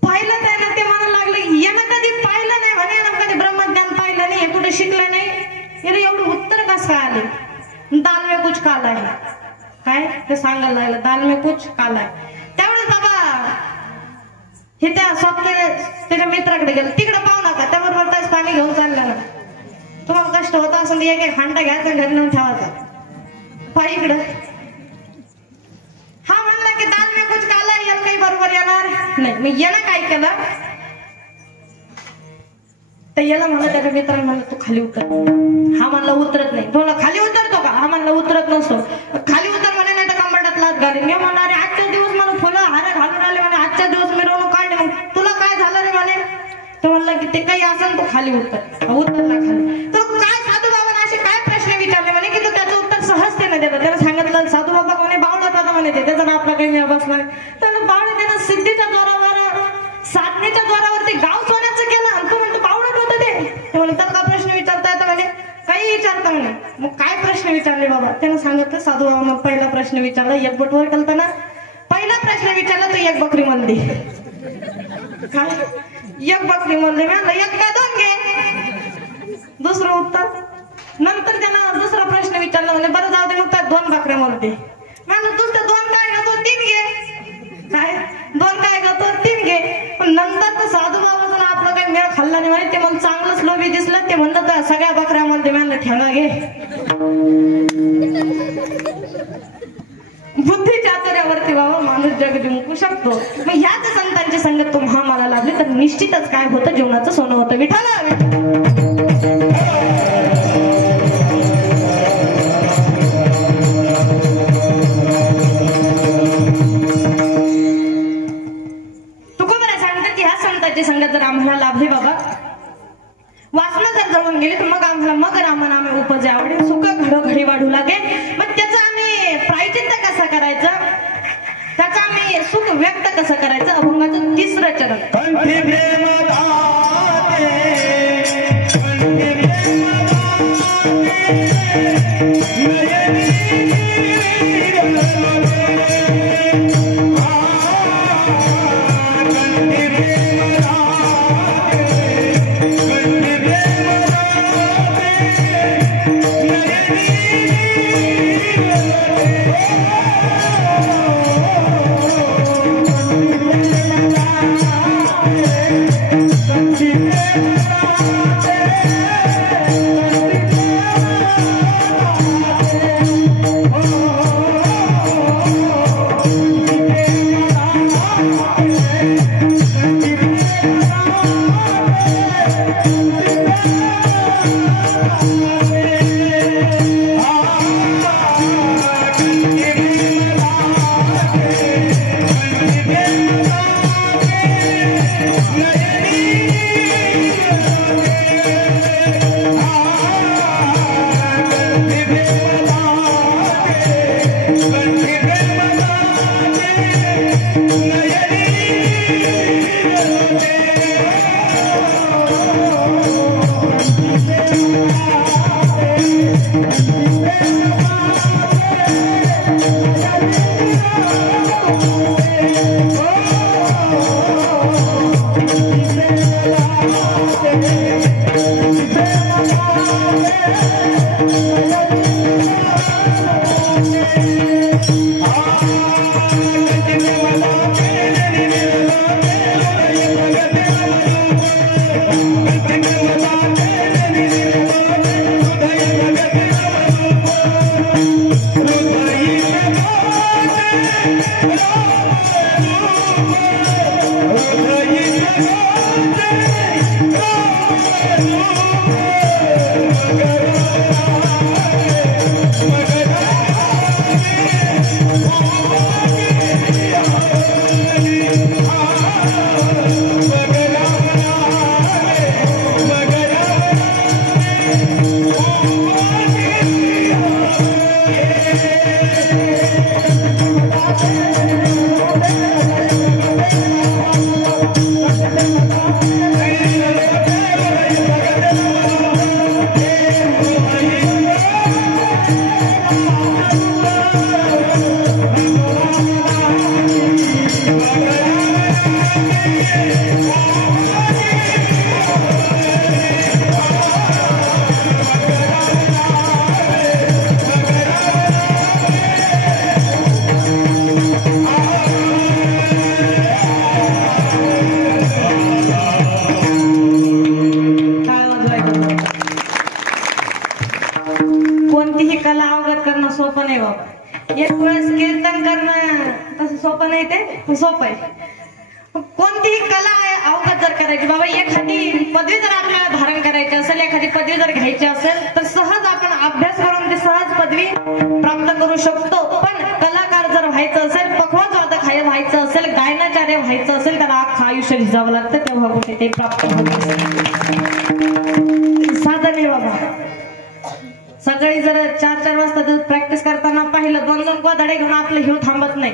पाहिलं त्यानं, ते म्हणायला लागले यानं कधी पाहिलं नाही म्हणे, यानं कधी ब्रह्मज्ञान पाहिलं नाही, हे कुठे शिकलं नाही, यानं एवढं उत्तर कसं काय आले. दाल में कुछ काला है. काय ते सांगायला लागलं, दाल में कुछ काला है. त्यावेळेस बाबा हे त्या स्वतः त्याच्या मित्राकडे गेलं. तिकडे पाहू नका, त्याबरोबर त्याच पाणी घेऊन चाललं ना. तुम्हाला कष्ट होत असेल एक एक हांडा घ्यायचा, घरी नेऊन ठेवायचा. पहा इकडं. हा म्हणला की दाल में कुछ काला याला काही बरोबर येणार नाही. मग यानं काय केलं, तर याला म्हणलं त्याच्या मित्राने म्हणलं तू खाली उतर. हा म्हणला उतरत नाही. तो खाली उतरतो का. हा म्हणला उतरत नसतो. खाली उतर म्हणे, नाही तर कंबरटात लात घालीन. मी म्हणणार आजच्या दिवस मला फुलं हार घालून आले म्हणे, आजच्या दिवस मिरवणूक काढली. मग तुला काय झालं रे म्हणे. तो म्हणला की ते काही असेल तो खाली उतर. उतरला खाली. तर काय साधू बाबांना असे काय प्रश्न विचारले म्हणे की तो त्याचं उत्तर सहजतेने देतात. त्याला सांगितलं साधू बाबा कोणी बावळत होता म्हणे, ते त्याचा आपला काही मिळा बसला. त्याला बावळ त्यानं सिद्धीच्या जोरावर, साधनेच्या जोरावर ते गाव सोन्याचं केलं. आणि तू म्हणतो बावळत होतं ते. म्हणे त्याला का प्रश्न विचारता येतं म्हणे, काही विचारता म्हणे. मग काय प्रश्न विचारले बाबा. त्यानं सांगितलं साधू बाबा मग पहिला प्रश्न विचारला, एक बोट वर करताना पहिला प्रश्न विचारला तो एक बकरी म्हणली. काय? एक बकरी म्हणली. मी एक का 2 घे. दुसरं उत्तर. नंतर त्यानं दुसरा प्रश्न विचारला म्हणे बरं जाऊ दे, मग 2 बकऱ्या म्हणते. म्हणलं दुसरं 2 काय घेतो 3 घे. काय 2 काय घेतो 3 घे. पण नंतर तर साधू बाबाचा आपलं काही मेळ खाल्ला नाही म्हणे. ते मला चांगलंच लोभी दिसलं. ते म्हणलं तर सगळ्या बकऱ्या म्हणते. म्हणलं ठेंगा घे. बुद्धी चातुर्यावरती बाबा माणूस जग जिंकू शकतो. मग ह्याच संतांची संगत तुम्हाला मला लाभली तर निश्चितच काय होतं, जीवनाचं सोनं होतं. विठाला तुकोबरा सांगतात की ह्या संतांची संगत जर आम्हाला लाभली बाबा केली तर मग आम्हाला मग रामनामे उपजे आवडे सुख घडोघडी वाढू लागे. मग त्याचं आम्ही प्रायचित्त कसं करायचं, त्याचं आम्ही सुख व्यक्त कसं करायचं. अभंगाचं 3रं चरण. कोणतीही कला अवगत करणं सोपं नाही बाबा. एक वेळेस कीर्तन करणं तसं सोपं नाही, ते सोपं आहे. कोणतीही कला अवगत जर करायची बाबा, एखादी पदवी जर आपल्याला धारण करायची असेल, एखादी पदवी जर घ्यायची असेल तर सहज आपण अभ्यास करून ती सहज पदवी प्राप्त करू शकतो. पण कलाकार जर व्हायचं असेल, पक्वाद्वादक व्हायचं असेल, गायनाचार्य व्हायचं असेल, त्याला अख्खं आयुष्य झिजावं लागतं, तेव्हा कुठे ते प्राप्त होत. साधं नाही बाबा. सकाळी जर 4-4 वाजता प्रॅक्टिस करताना पाहिलं, 2-2 गोधडे घेऊन आपलं हिव थांबत नाही.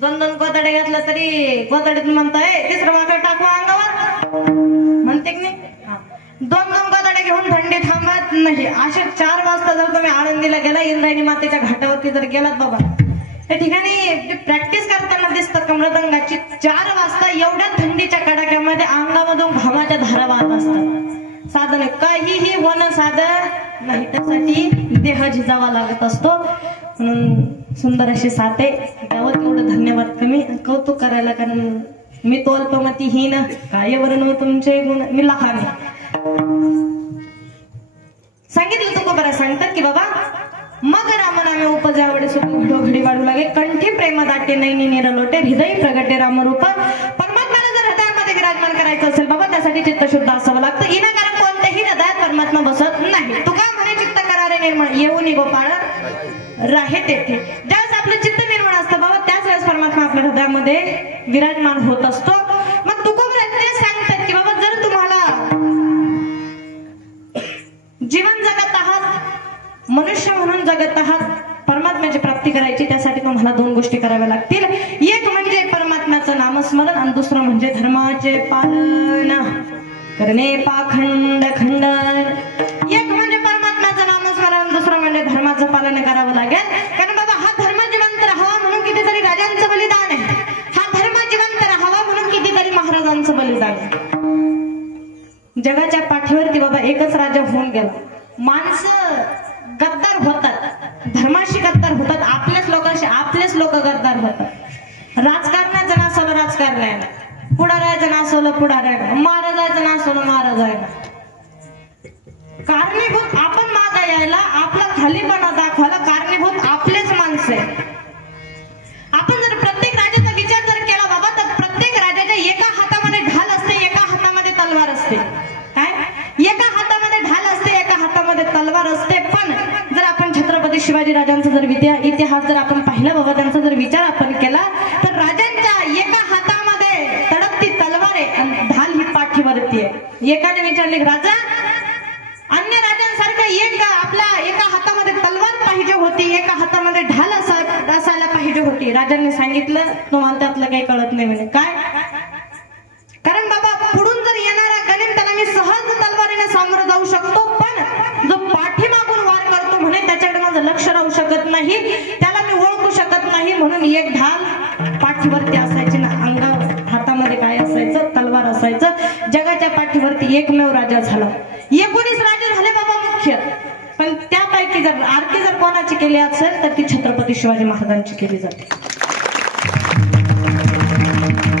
2-2 गोधडे घेतलं तरी गोधडीत म्हणताय 3रं वाकड टाकू अंगावर म्हणते की नाही. 2-2 गोधडे घेऊन थंडी थांबत नाही. असे 4 वाजता जर तुम्ही आळंदीला गेला, इंद्रायणी मातेच्या घाटावरती जर गेलात बाबा, त्या ठिकाणी प्रॅक्टिस करताना दिसतं का मृदंगाची 4 वाजता एवढ्या थंडीच्या कडाक्यामध्ये अंगामधून घामाच्या धारा वाहत असतात. साधन काहीही होणं साधं नाही, त्यासाठी देह झिजावा लागत असतो. म्हणून सुंदर अशी साथे त्यावर तेवढं धन्यवाद कमी, कौतुक करायला, कारण मी तो अल्पमती हीन काय वर्ण तुमचे गुण, मी लहान. सांगितलं तुका बरं सांगतात की बाबा, मग रामनामे उपजे आवडे सुख घडोघडी वाढू लागे, कंठी प्रेम दाटे नैनी निरलोटे, हृदय प्रगटे रामरूप. परमात्म्याला जर हृदयामध्ये विराजमान करायचं असेल बाबा, त्यासाठी चित्त शुद्ध असावं लागतं. इनाकारण कोणत्याही हृदयात परमात्मा बसत नाही. तुका म्हणे चित्त करारे निर्माण येऊन गोपाळ राहे तेथे. ज्यावेळेस आपलं चित्त निर्माण असतं बाबा, त्याच वेळेस परमात्मा आपल्या हृदयामध्ये विराजमान होत असतो. मग तुकोबर ते सांगतात की बाबा, जर तुम्हाला मनुष्य म्हणून जगत आहात, परमात्म्याची प्राप्ती करायची, त्यासाठी तुम्हाला दोन गोष्टी कराव्या लागतील. एक म्हणजे परमात्म्याचं नामस्मरण आणि दुसरं म्हणजे धर्माचे पालन करणे पाखंड खंडन. एक म्हणजे परमात्म्याचं नामस्मरण, दुसरं म्हणजे धर्माचं पालन करावं लागेल. कारण बाबा हा धर्म जिवंत राहावा म्हणून कितीतरी राजांचं बलिदान आहे, हा धर्म जिवंत राहावा म्हणून कितीतरी महाराजांचं बलिदान आहे. जगाच्या पाठीवरती बाबा एकच राजा होऊन गेला. माणसं गद्दार होतात, धर्माशी गद्दार होतात, आपल्याच लोकांशी आपलेच लोक गद्दार होतात. राजकारणाचं नासवलं राजकारणाला, पुढाऱ्याचं नासवलं पुढाऱ्याला, महाराजाचं नासवलं महाराजाला. कारणीभूत आपण मागा यायला, आपला खालीपणा दाखवायला कारणीभूत आपलेच माणसं आहे. आपण जर प्रत्येक राजाचा विचार जर केला बाबा, तर प्रत्येक राजाच्या एका हातामध्ये ढाल असते, एका हातामध्ये तलवार असते. काय? एका हातामध्ये ढाल असते, एका हातामध्ये तलवार असते. पण जर आपण छत्रपती शिवाजी राजांचा जर इतिहास जर आपण पाहिला बाबा, त्यांचा जर विचार आपण केला, तर राजांच्या एका हातामध्ये तडकती तलवार आहे आणि ढाल ही पाठीवरती आहे. एकाने विचारले, राजा अन्य राजांसारखं आपल्या एका हातामध्ये तलवार पाहिजे होती, एका हातामध्ये ढाल असायला पाहिजे होती. राजांनी सांगितलं, तुम्हाला त्यातलं काही कळत नाही म्हणे. काय? कारण बाबा पुढून जर येणारा गणित त्याला मी सहज तलवारीने सामोरं जाऊ शकतो, पण जो पाठीमागून वार करतो म्हणे त्याच्याकडे माझं लक्ष राहू शकत नाही, त्याला मी ओळखू शकत नाही. म्हणून एक ढाल पाठीवरती असायची ना, अंगावर हातामध्ये काय असायचं? तलवार असायचं. जगाच्या पाठीवरती एकमेव राजा झाला. 19 राजे झाले बाबा मुख्य, पण त्यापैकी जर आरती जर कोणाची केली असेल तर ती छत्रपती शिवाजी महाराजांची केली जाते.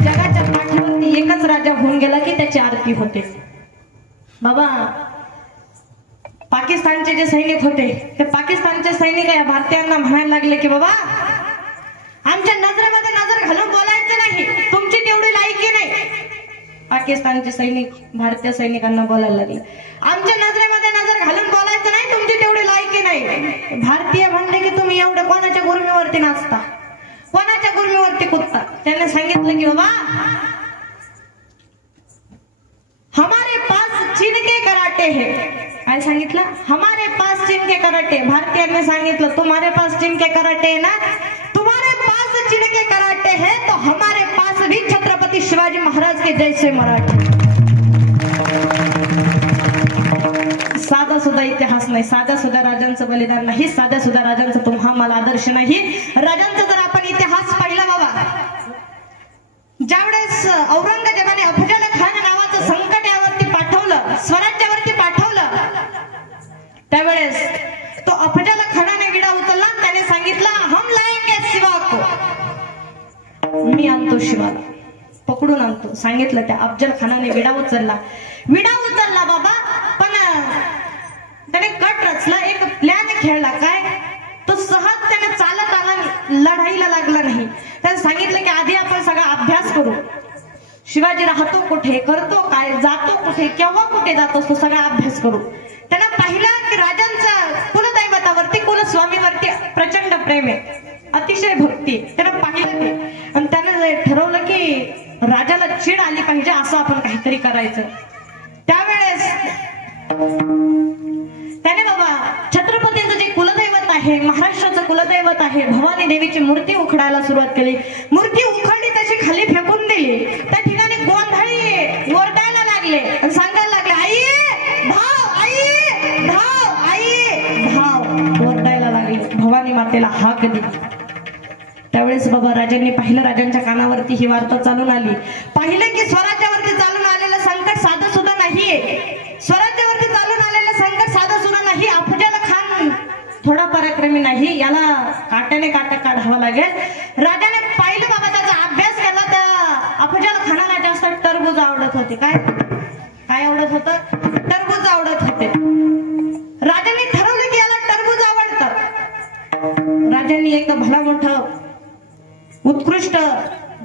जगाच्या पाठीवरती एकच राजा होऊन गेला की त्याची आरती होते. बाबा पाकिस्तानचे जे सैनिक होते, ते पाकिस्तानचे सैनिक या भारतीयांना म्हणायला लागले की बाबा आमच्या नजरेमध्ये नजर घालून बोलायचं नाही, तुमची तेवढी लायकी नाही. पाकिस्तानचे सैनिक भारतीय सैनिकांना बोलायला लागले, आमच्या नजरेमध्ये नजर घालून बोलायचं नाही, तुमची तेवढी लायकी नाही. भारतीय म्हणले की तुम्ही एवढं कोणाच्या गुरमीवरती नाचता, कोणाच्या गुरमीवरती कुदता. त्याने सांगितलं की बाबा हमारे पास चीन के कराटे है. काय सांगितलं? हमारे पास चीन के कराटे. भारतीयांनी सांगितलं तुम्हारे पास चीन के कराटे है ना, तुम्हारे पास चीन के कराटे है तो हमारे पास भी छत्रपति शिवाजी महाराज के जैसे मराठे. साधा सुद्धा इतिहास नाही, साधा सुद्धा राजांचं बलिदान नाही, साधा सुद्धा राजांचा तुम्हा मला आदर्श नाही. राजांचा जर आपण इतिहास पाहिला बाबा, ज्यावेळेस औरंगजेबाने अफजल खान नावाचं संकट यावरती पाठवलं, स्वराज्यावरती पाठवलं, त्यावेळेस तो अफजल खानाने विडा उचलला. त्याने सांगितलं हम लाएंगे शिवा को, मी आणतो शिवाला, पकडून आणतो. सांगितलं त्या अफजल खानाने विडा उचलला बाबा. पण त्याने कट रचला, एक प्लॅन खेळला. काय? तो सहज त्याने चालत आला, लढाईला लागला नाही. त्याने सांगितलं की आधी आपण सगळा अभ्यास करू, शिवाजी राहतो कुठे, करतो काय, जातो कुठे, केव्हा कुठे जातो, तो सगळा अभ्यास करू. त्यानं पाहिलं की राजांचा कुलदैवतावरती कुलस्वामीवरती प्रचंड प्रेम आहे, अतिशय भक्ती. त्यानं पाहिलं ते आणि त्यानं ठरवलं की राजाला चीड आली पाहिजे, असं आपण काहीतरी करायचं. त्यावेळेस त्याने बाबा छत्रपतींचं जे कुलदैवत आहे, महाराष्ट्राचं कुलदैवत आहे, भवानी देवीची मूर्ती उखडायला सुरुवात केली. मूर्ती उखडली तशी खाली फेकून दिली. त्या ठिकाणी गोंधळी ओरडायला लागले आणि सांगायला लागले आई धाव, आई धाव, आई धाव, ओरडायला लागले. भवानी मातेला हाक दिली. त्यावेळेस बाबा राजांनी पाहिलं, राजांच्या कानावरती ही वार्ता चालून आली. पाहिलं की स्वराज्यावरती चालून आलेलं संकट साधं सुद्धा नाहीये, स्वराज्यावरती चालून आलेलं संकट साधं सुद्धा नाही. अफजल खान थोडा पराक्रमी नाही, याला काट्याने काटा काढावा लागेल. राजाने पाहिलं बाबा, त्याचा अभ्यास केला. त्या अफजल खानाला जास्त टरबूज आवडत होते. काय आवडत होतं? टरबूज आवडत होते. राजांनी ठरवलं की याला टरबूज आवडतं. राजांनी एकदा भला मोठा उत्कृष्ट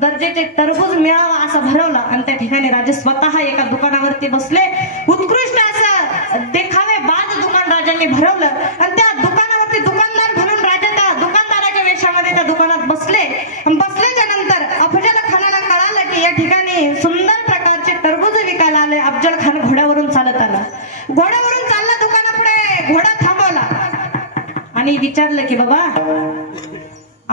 दर्जाचे टरबूज मिळावा असा भरवला आणि त्या ठिकाणी राजे स्वतः एका दुकानावरती बसले. उत्कृष्ट असं देखावे बाज दुकान राजांनी भरवलं आणि त्या दुकानावरती दुकानदार म्हणून राजा त्या दुकानदाराच्या वेशामध्ये त्या दुकानात बसले. बसल्याच्या नंतर अफजल खानाला कळालं की या ठिकाणी सुंदर प्रकारचे टरबूज विकायला आले. अफजल खान घोड्यावरून चालत आला. घोड्यावरून चालला दुकानापुढे, घोडा थांबवला. आणि विचारलं की बाबा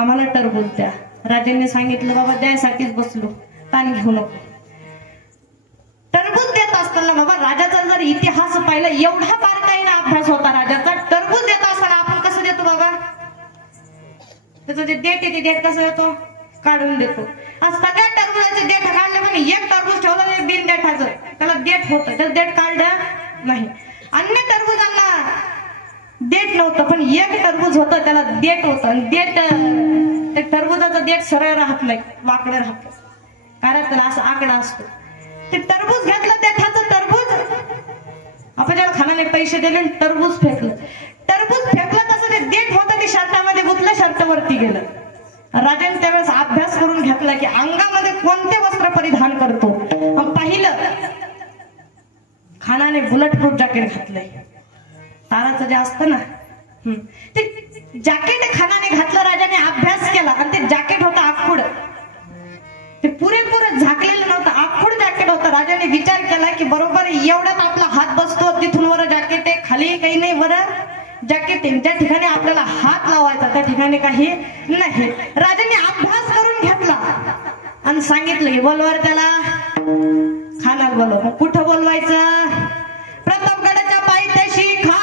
आम्हाला टरबूज द्या. राजांनी सांगितलं बाबा द्यायसाठीच बसलो, ताण घेऊ नको. टरबूज देत असताना बाबा राजाचा जर इतिहास पाहिला, एवढा बारकाईने अभ्यास होता राजाचा. टरबूज देत असताना आपण कसं देतो बाबा, त्याचं जे देठ आहे ते देठ कसं देतो, काढून देतो. आज सगळ्या टरबुजाचे देठ काढले म्हणे, एक टरबूज ठेवलं बिन देठाचं, त्याला देठ होतं, त्याचं देठ काढलं नाही. अन्य टरबुजांना देठ नव्हतं, पण एक टरबूज होतं त्याला देठ होतं. आणि देठ, त्या टरबुजाचं देठ सरळ राहत नाही, वाकडं राहत, कारण त्याला असं आकडा असतो. ते टरबूज घेतलं, देठाचं टरबूज, आपण ज्याला खानाने पैसे दिले, टरबूज फेकलं. टरबूज फेकलं तसं ते देठ होतं ते शर्टामध्ये गुंतलं, शर्टावरती गेलं. राजाने त्यावेळेस अभ्यास करून घेतला की अंगामध्ये कोणते वस्त्र परिधान करतो. पाहिलं खानाने बुलेट प्रूफ जॅकेट घातलंय, ताराचं जे असतं ना ते जॅकेट खानाने घातलं. राजाने अभ्यास केला आणि ते जॅकेट होतं आखूड, ते पुरेपूर झाकलेलं नव्हतं, आखूड जॅकेट होतं. राजाने विचार केला की बरोबर एवढ्यात आपला हात बसतो, तिथून वर जॅकेट आहे, खाली काही नाही, वर जॅकेट आहे. ज्या ठिकाणी आपल्याला हात लावायचा त्या ठिकाणी काही नाही. राजाने अभ्यास करून घेतला आणि सांगितलं की बोलवर त्याला खानाला बोलव. मग कुठं बोलवायचं, प्रतापगडाच्या पायथ्याशी खाना.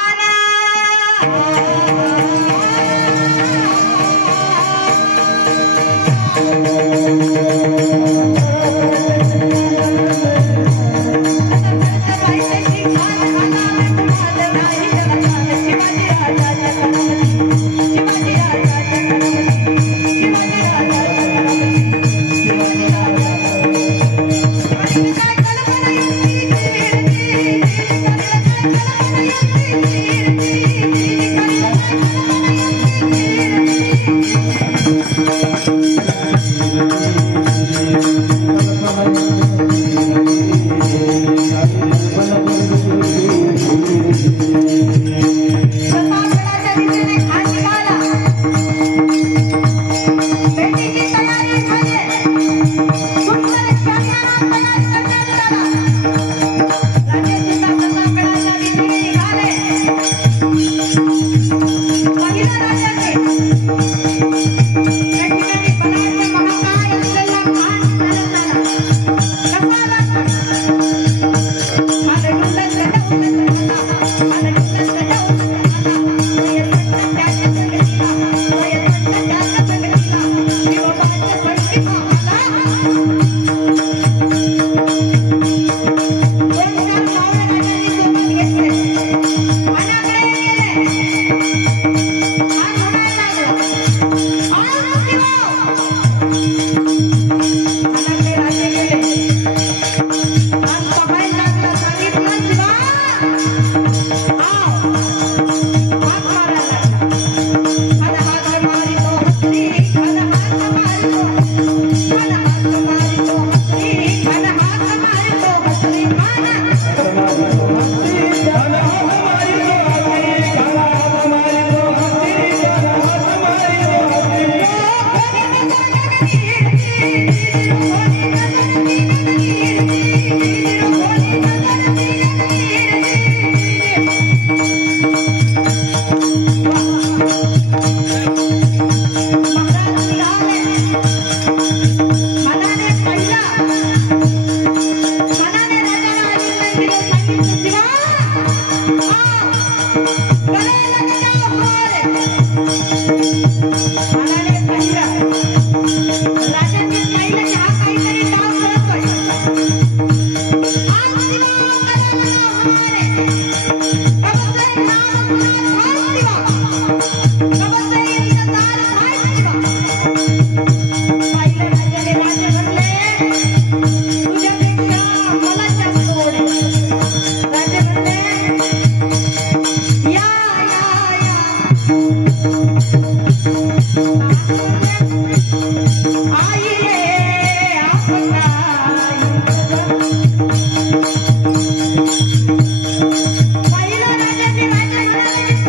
पहिला राजाने माझ्या मनाला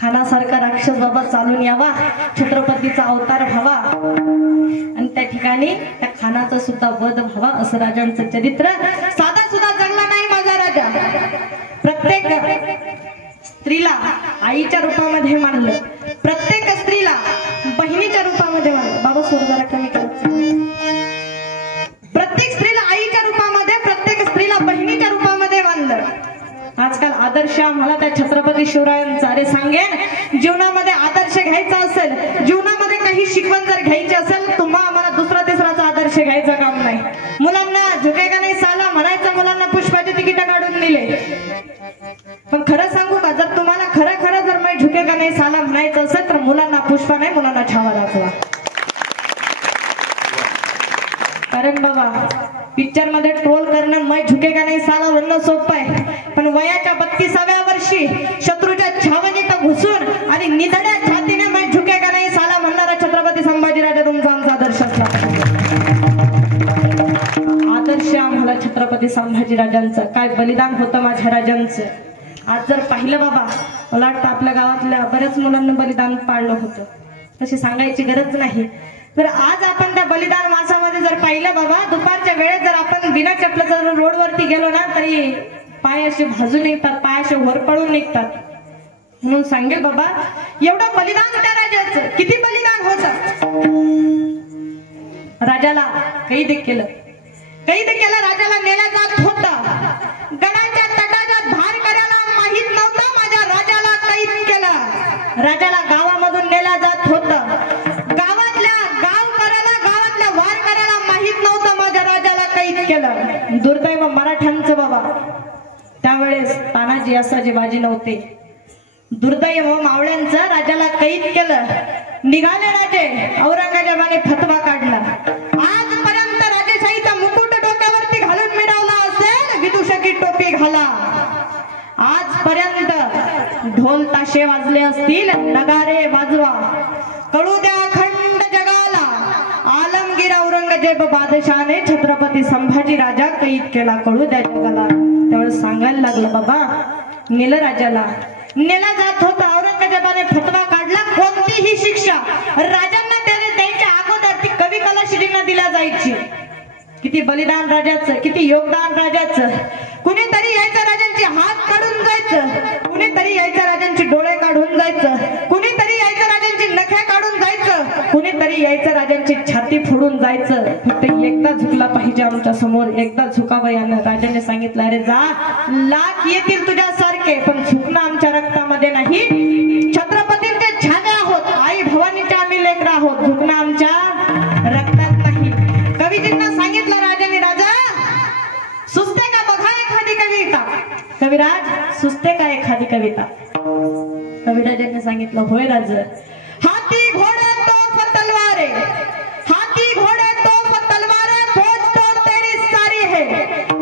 खानासारखा राक्षस बाबा चालून यावा, छत्रपतीचा अवतार व्हावा आणि त्या ठिकाणी त्या खानाचा सुद्धा वध व्हावा असं राजांचं चरित्र. साधा सुद्धा जगला नाही माझा राजा. प्रत्येक स्त्रीला आईच्या रूपामध्ये मानलं, प्रत्येक स्त्रीला बहिणीच्या रूपामध्ये मानलं. बाबा सोड जरा कमी करायचं. प्रत्येक स्त्रीला आईच्या रूपामध्ये, प्रत्येक स्त्रीला बहिणीच्या रूपामध्ये मानलं. आजकाल आदर्श आम्हाला त्या छत्रपती शिवरायांचा. अरे सांगेन, जीवनामध्ये आदर्श घ्यायचा असेल, जीवनामध्ये काही शिकवण जर घ्यायची असेल, तुम्हा आम्हाला दुसरा तिसराचा आदर्श घ्यायचं काम नाही. मुलांना झुकेगा नाही साला म्हणायचं, मुलांना पुष्पाची तिकीट काढून दिले. पण खरं सांगू का, जर तुम्हाला खरं खरं जर मी झुकेगा नाही साला म्हणायचं असेल तर मुलांना पुष्पा नाही, मुलांना छावा दाखवा. कारण बाबा पिक्चर मध्ये ट्रोल करणं मैं झुकेगा नाही साला म्हणणं सोपं आहे, पण वयाच्या 32व्या वर्षी शत्रूच्या छावणीत घुसून आणि निधड्या छातीने मैं झुकेगा नाही साला म्हणणारा छत्रपती संभाजीराजा तुमचा आमचा आदर्श असला. आदर्श आम्हाला छत्रपती संभाजीराजांचं. काय बलिदान होतं माझ्या राजांचं. आज जर पाहिलं बाबा, मला वाटतं आपल्या गावातल्या बऱ्याच मुलांना बलिदान पाळलं होतं, तशी सांगायची गरज नाही. तर आज आपण त्या बलिदान मासामध्ये जर पाहिलं बाबा, दुपारच्या वेळेत जर आपण बिना चपलाचं जर रोडवरती गेलो ना तरी पाय असे भाजून निघतात, पाय असे वरपळून निघतात. म्हणून सांगेल बाबा, एवढं बलिदान त्या राजाचं. किती बलिदान होतं. राजाला कैद केलं, कैद केलं, राजाला नेला जात होता. गडाच्या राजाला गावामधून नेला जात होतं. गावातल्या वारकऱ्याला माहित नव्हतं माझ्या राजाला कैद केलं. दुर्दैव मराठ्यांचं बाबा, त्यावेळेस तानाजी असाचे बाजी नव्हते. दुर्दैव मावळ्यांचं राजाला कैद केलं. निघाले राजे, औरंगजेबाने फतवा काढला. आजपर्यंत राजेशाहीचा मुकुट डोक्यावरती घालून मिळवला असेल, विदूषकी टोपी घाला. आजपर्यंत ढोल ताशे वाजले असतील, नगारे वाजवा, कळू द्या अखंड जगाला, आलमगीर औरंगजेब बादशाहने छत्रपती संभाजी राजा कैद केला, कळू द्या जगाला. त्यावेळेस सांगायला लागलं, बाबा नेलं राजाला, नेला जात होता. औरंगजेबाने फतवा काढला, कोणतीही शिक्षा राजांना द्यायच्या अगोदर ती कवी कलाश्रींना दिला जायची. किती बलिदान राजाचं, किती योगदान राजाचं. कुणीतरी यायचं राजांची हात काढून जायचं, कुणीतरी यायचं राजांची डोळे काढून जायचं, कुणीतरी यायचं राजांची नखे काढून जायचं, कुणीतरी यायचं राजांची छाती फोडून जायचं. फक्त एकदा झुकला पाहिजे आमच्या समोर, एकदा झुकावं. यानं राजाने सांगितलं, अरे जा, लाख येतील तुझ्यासारखे, पण झुकणं आमच्या रक्तामध्ये नाही. छत्रपतींचे छाने आहोत, आई भवानीच्या आम्ही लेकर आहोत, झुकणं आमच्या रक्तात नाही. कवीजींना सांगितलं राजाने, राजा सुचते का बघा एखादी कविता. कविराज सुचते का एखादी कविता. कविराजांनी सांगितलं, होय राज. हाती घोडे तोफ तलवारे, हाती घोडे तोफ तलवारे, फौज तो तेरी सारी है.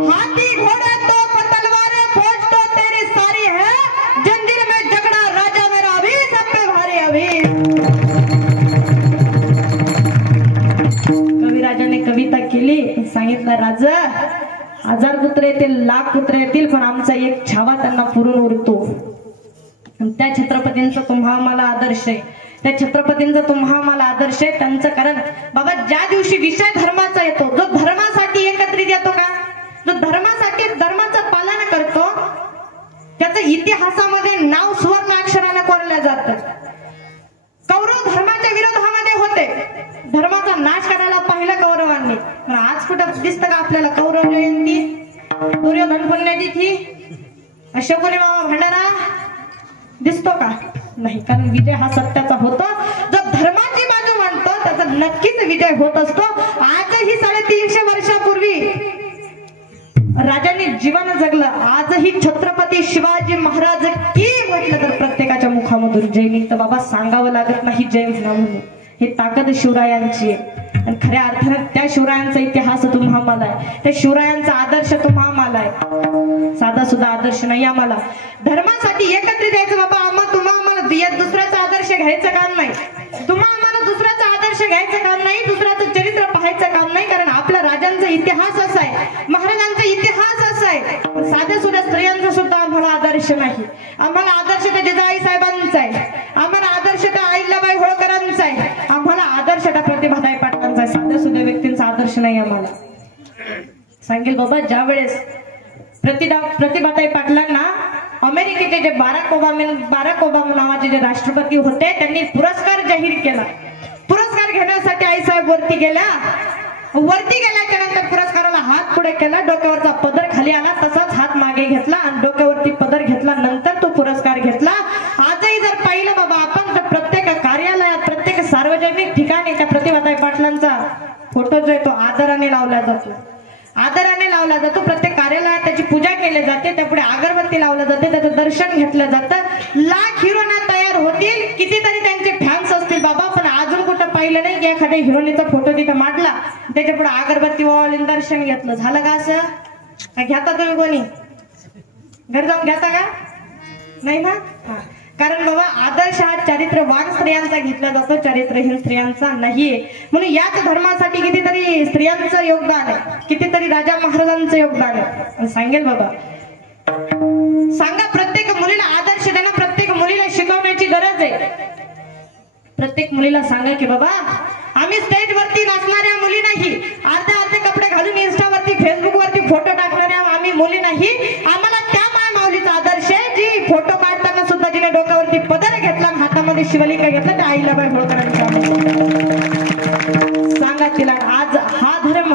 हाथी घोड़े तोफ तलवारें, फौज तो तेरी सारी है. जंजीर में जगड़ा राजा मेरा अभी सब पे भारी अभी. कविराजाने कविता केली, सांगितलं, राजा 1000 कुत्रे येतील, लाख कुत्रे येतील, पण आमचा एक छावा त्यांना पुरून उरतो. त्या छत्रपतींचा तुम्हा मला आदर्श आहे, त्या छत्रपतींचा तुम्हा मला आदर्श आहे. त्यांचं कारण बाबा, ज्या दिवशी विषय धर्माचा येतो, जो धर्मासाठी एकत्रित येतो का, जो धर्मासाठी धर्माचं पालन करतो, त्याचं इतिहासामध्ये नाव सुवर्ण अक्षराने कोरलं जातं. कौरव धर्माच्या विरोधामध्ये होते, धर्माचा नाश करायला पाहिलं कौरवांनी. पण आज कुठं दिसतं का आपल्याला कौरव जयंती, दुर्योधन पुण्यतिथी, अशोकने मामा भंडारा दिसतो का? नाही. कारण विजय हा सत्याचा होतो. जो धर्माची बाजू मानतो त्याचा नक्कीच विजय होत असतो. आजही 350 वर्षापूर्वी राजांनी जीवन जगलं. आजही छत्रपती शिवाजी महाराज की म्हटलं तर प्रत्येकाच्या मुखामधून जय निघतं. बाबा सांगावं लागत नाही जय म्हणून, हे ताकद शिवरायांची आहे. आणि खऱ्या अर्थाने त्या शिवरायांचा इतिहास तुम्हा आम्हाला आहे, त्या शिवरायांचा आदर्श तुम्हा आम्हाला आहे. साधा सुद्धा आदर्श नाही आम्हाला. धर्मासाठी एकत्रित यायचं बाबा. तुम्हा आम्हाला दुसऱ्याचा आदर्श घ्यायचं काम नाही, तुम्हा आम्हाला दुसऱ्याचा आदर्श घ्यायचं काम नाही, दुसऱ्याचं चरित्र पाहायचं काम नाही. कारण आपल्या राजांचा इतिहास असा आहे, महाराजांचा इतिहास असा आहे. साध्या सुद्धा स्त्रियांचा सुद्धा आम्हाला आदर्श नाही. आम्हाला आदर्श त्या जिजाबाई साहेबांचा आहे, आम्हाला आदर्श त्या अहिल्याबाई होळकरांचा आहे, आम्हाला आदर्श त्या प्रतिभाताई पाटलांचा आहे. साध्या सुद्धा व्यक्तींचा आदर्श नाही आम्हाला. सांगेल बाबा, ज्या वेळेस प्रतिभाताई पाटलांना अमेरिकेचे जे बाराक ओबामा नावाचे जे राष्ट्रपती होते, त्यांनी पुरस्कार जाहीर केला. पुरस्कार घेण्यासाठी आईसाहेब वरती गेल्याच्या नंतर पुरस्काराला हात पुढे केला, डोक्यावरचा पदर खाली आला, तसाच हात मागे घेतला आणि डोक्यावरती पदर घेतला, नंतर तो पुरस्कार घेतला. आजही जर पाहिलं बाबा आपण, तर प्रत्येक कार्यालयात, प्रत्येक सार्वजनिक ठिकाणी त्या प्रतिभाताई पाटलांचा फोटो जो आहे तो आदराने लावला जातो, आदराने लावला जातो. प्रत्येक कार्यालयात त्याची पूजा केली जाते, त्यापुढे अगरबत्ती लावली जाते, त्याचं दर्शन घेतलं जातं. लाख हिरोना तयार होतील, कितीतरी त्यांचे फॅन्स असतील बाबा, पण अजून कुठं पाहिलं नाही की एखाद्या हिरोनीचा फोटो तिथं मांडला, त्याच्या पुढे अगरबत्ती वाळून दर्शन घेतलं. झालं का असं? घेता तुम्ही कोणी घरी जाऊन घेता का? नाही ना. कारण बाबा आदर्श हा चरित्रवान स्त्रियांचा घेतला जातो, चरित्रहीन स्त्रियांचा नाहीये. म्हणून याच धर्मासाठी कितीतरी स्त्रियांचं योगदान आहे, कितीतरी राजा महाराजांचं योगदान आहे. सांगेल बाबा, सांगा प्रत्येक मुलीला आदर्श देणं, प्रत्येक मुलीला शिकवण्याची गरज आहे. प्रत्येक मुलीला सांगा की बाबा, आम्ही स्टेज वरती नाचणाऱ्या मुली नाही, अर्धे कपडे घालून इंस्टावरती फेसबुक वरती फोटो टाकणाऱ्या आम्ही मुली नाही. आम्हाला त्या माऊलीचा आदर्श आहे, जी फोटो काढताना सुद्धा जिने डोक्यावरती पदर घेतला, हातामध्ये शिवलिंग घेतला, त्या अहिल्याबाई होळकरांचा. सांगा तिला, आज हा धर्म,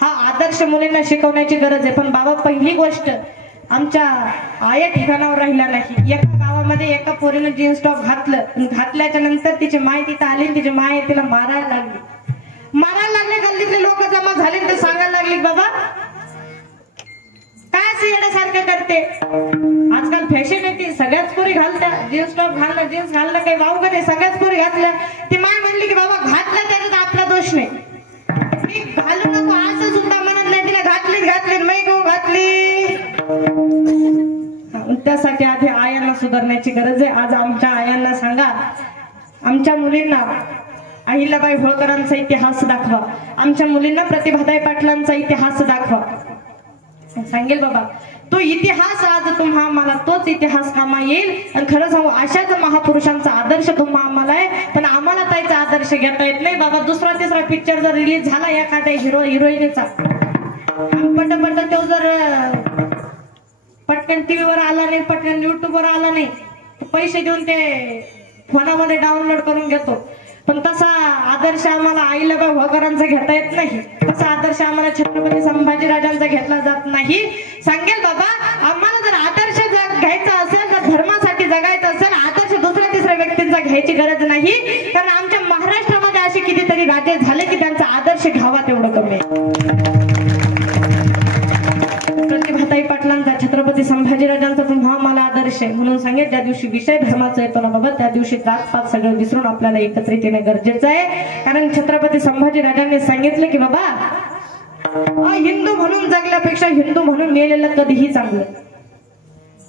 हा आदर्श मुलींना शिकवण्याची गरज आहे. पण बाबा पहिली गोष्ट आमच्या आया ठिकाणावर राहिला नाही. एका गावात गावामध्ये एका पोरीनं जीन्स टॉप घातल्याच्या नंतर तिची माय तिथं आली, तिची माय तिला मारायला लागली. गल्लीतले लोक जमा झाले, ते सांगायला लागली बाबा काय असं येण्यासारखं करते. आजकाल फॅशन येते, सगळ्याच पोरी घालत्या जीन्स टॉप घालणं, जीन्स घालणं काही वावगं नाही, सगळ्याच पोरी घातल्या. ती माय म्हणली की बाबा घातलं त्याच्यात आपला दोष नाही, मी घालू नको असं सुद्धा म्हणत नाही, तिला घातली मी घातली. त्यासाठी आधी आयांना सुधारण्याची गरज आहे. आज आमच्या आयांना सांगा, आमच्या मुलींना अहिल्याबाई होळकरांचा इतिहास दाखवा, आमच्या मुलींना प्रतिभाताई पाटलांचा इतिहास दाखवा. सांगेल बाबा तो इतिहास आज तुम्हा आम्हाला तोच इतिहास कामा येईल. आणि खरं सांगू अशाच महापुरुषांचा आदर्श तुम्हा आम्हाला आहे, पण आम्हाला त्याचा आदर्श घेता येत नाही बाबा. दुसरा तिसरा पिक्चर जर रिलीज झाला एखाद्या हिरो हिरोईनचा, पटपट तो जर पटकन टीव्हीवर आला नाही, पटकन युट्यूबवर आला नाही, पैसे देऊन ते फोनामध्ये डाउनलोड करून घेतो. पण तसा आदर्श आम्हाला अहिल्याबाई होळकरांचा घेता येत नाही, तसा आदर्श आम्हाला छत्रपती संभाजीराजांचा घेतला जात नाही. सांगेल बाबा आम्हाला जर आदर्श घ्यायचा असेल, तर धर्मासाठी जगायचं असेल, आदर्श दुसऱ्या तिसऱ्या व्यक्तींचा घ्यायची गरज नाही. कारण आमच्या महाराष्ट्रामध्ये असे कितीतरी राजे झाले की त्यांचा आदर्श घ्यावा तेवढं कमी आहे. प्रतिभाताई पाटलांचा, छत्रपती संभाजीराजांचा तुम्हा मला आदर्श आहे. म्हणून सांगेल ज्या दिवशी विषय धर्माचा येतो ना बाबा, त्या दिवशी जात-पात सगळं विसरून आपल्याला एकत्रित येणं गरजेचं आहे. कारण छत्रपती संभाजीराजांनी सांगितलं की बाबा हिंदू म्हणून जगल्यापेक्षा हिंदू म्हणून मेलेलं कधीही चांगलं,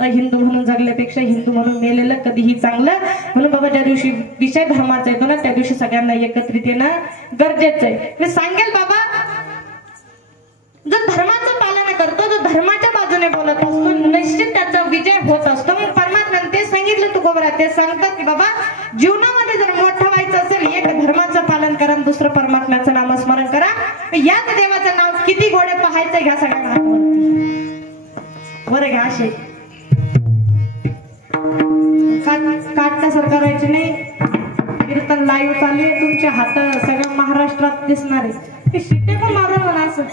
हिंदू म्हणून जगल्यापेक्षा हिंदू म्हणून मेलेलं कधीही चांगलं. म्हणून बाबा ज्या दिवशी विषय धर्माचा येतो ना, त्या दिवशी सगळ्यांना एकत्रित येणं गरजेचं आहे. मी सांगेल बाबा जो धर्माचं पालन करतो, जो धर्माच्या बाजूने बोलत असतो, निश्चित त्याचा विजय होत असतो. मग परमात्म्याने ते सांगितलं तुकोबरा, ते सांगतात की बाबा जीवनामध्ये जर मोठं व्हायचं असेल, एक धर्माचं पालन करा, दुसरं परमात्म्याचं नामस्मरण करा. याच देवाचं नाव किती घोडे पाहायचं घ्या सगळ्या हातावरती बरं घ्या. असे काटल्यासारखं करायचे नाही. कीर्तन लाईव्ह चालू आहे, तुमचे हात सगळ्या महाराष्ट्रात दिसणार आहे. शिट्टे पण मारून म्हणा असं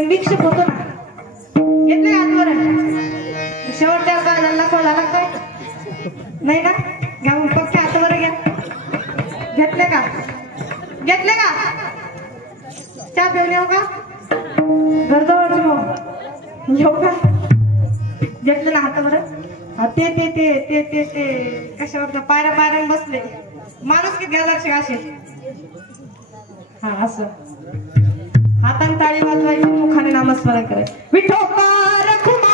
विक्षेप होतो ना. घेतले हातवर शेवटच्या काय झाला झाला काय नाही ना, घ्या पक्के हातावर घ्या. घेतले का चहा पिऊन येऊ का घरजवळची मग येऊ का. घेतले ना हातावर. ते ते ते ते ते ते कशावर पायऱ्या बसले माणूस किती घ्या असे. हा असं हाताने टाळी वाजवायची, मुखाने नामस्मरण करायचं. विठोबा रखुमाई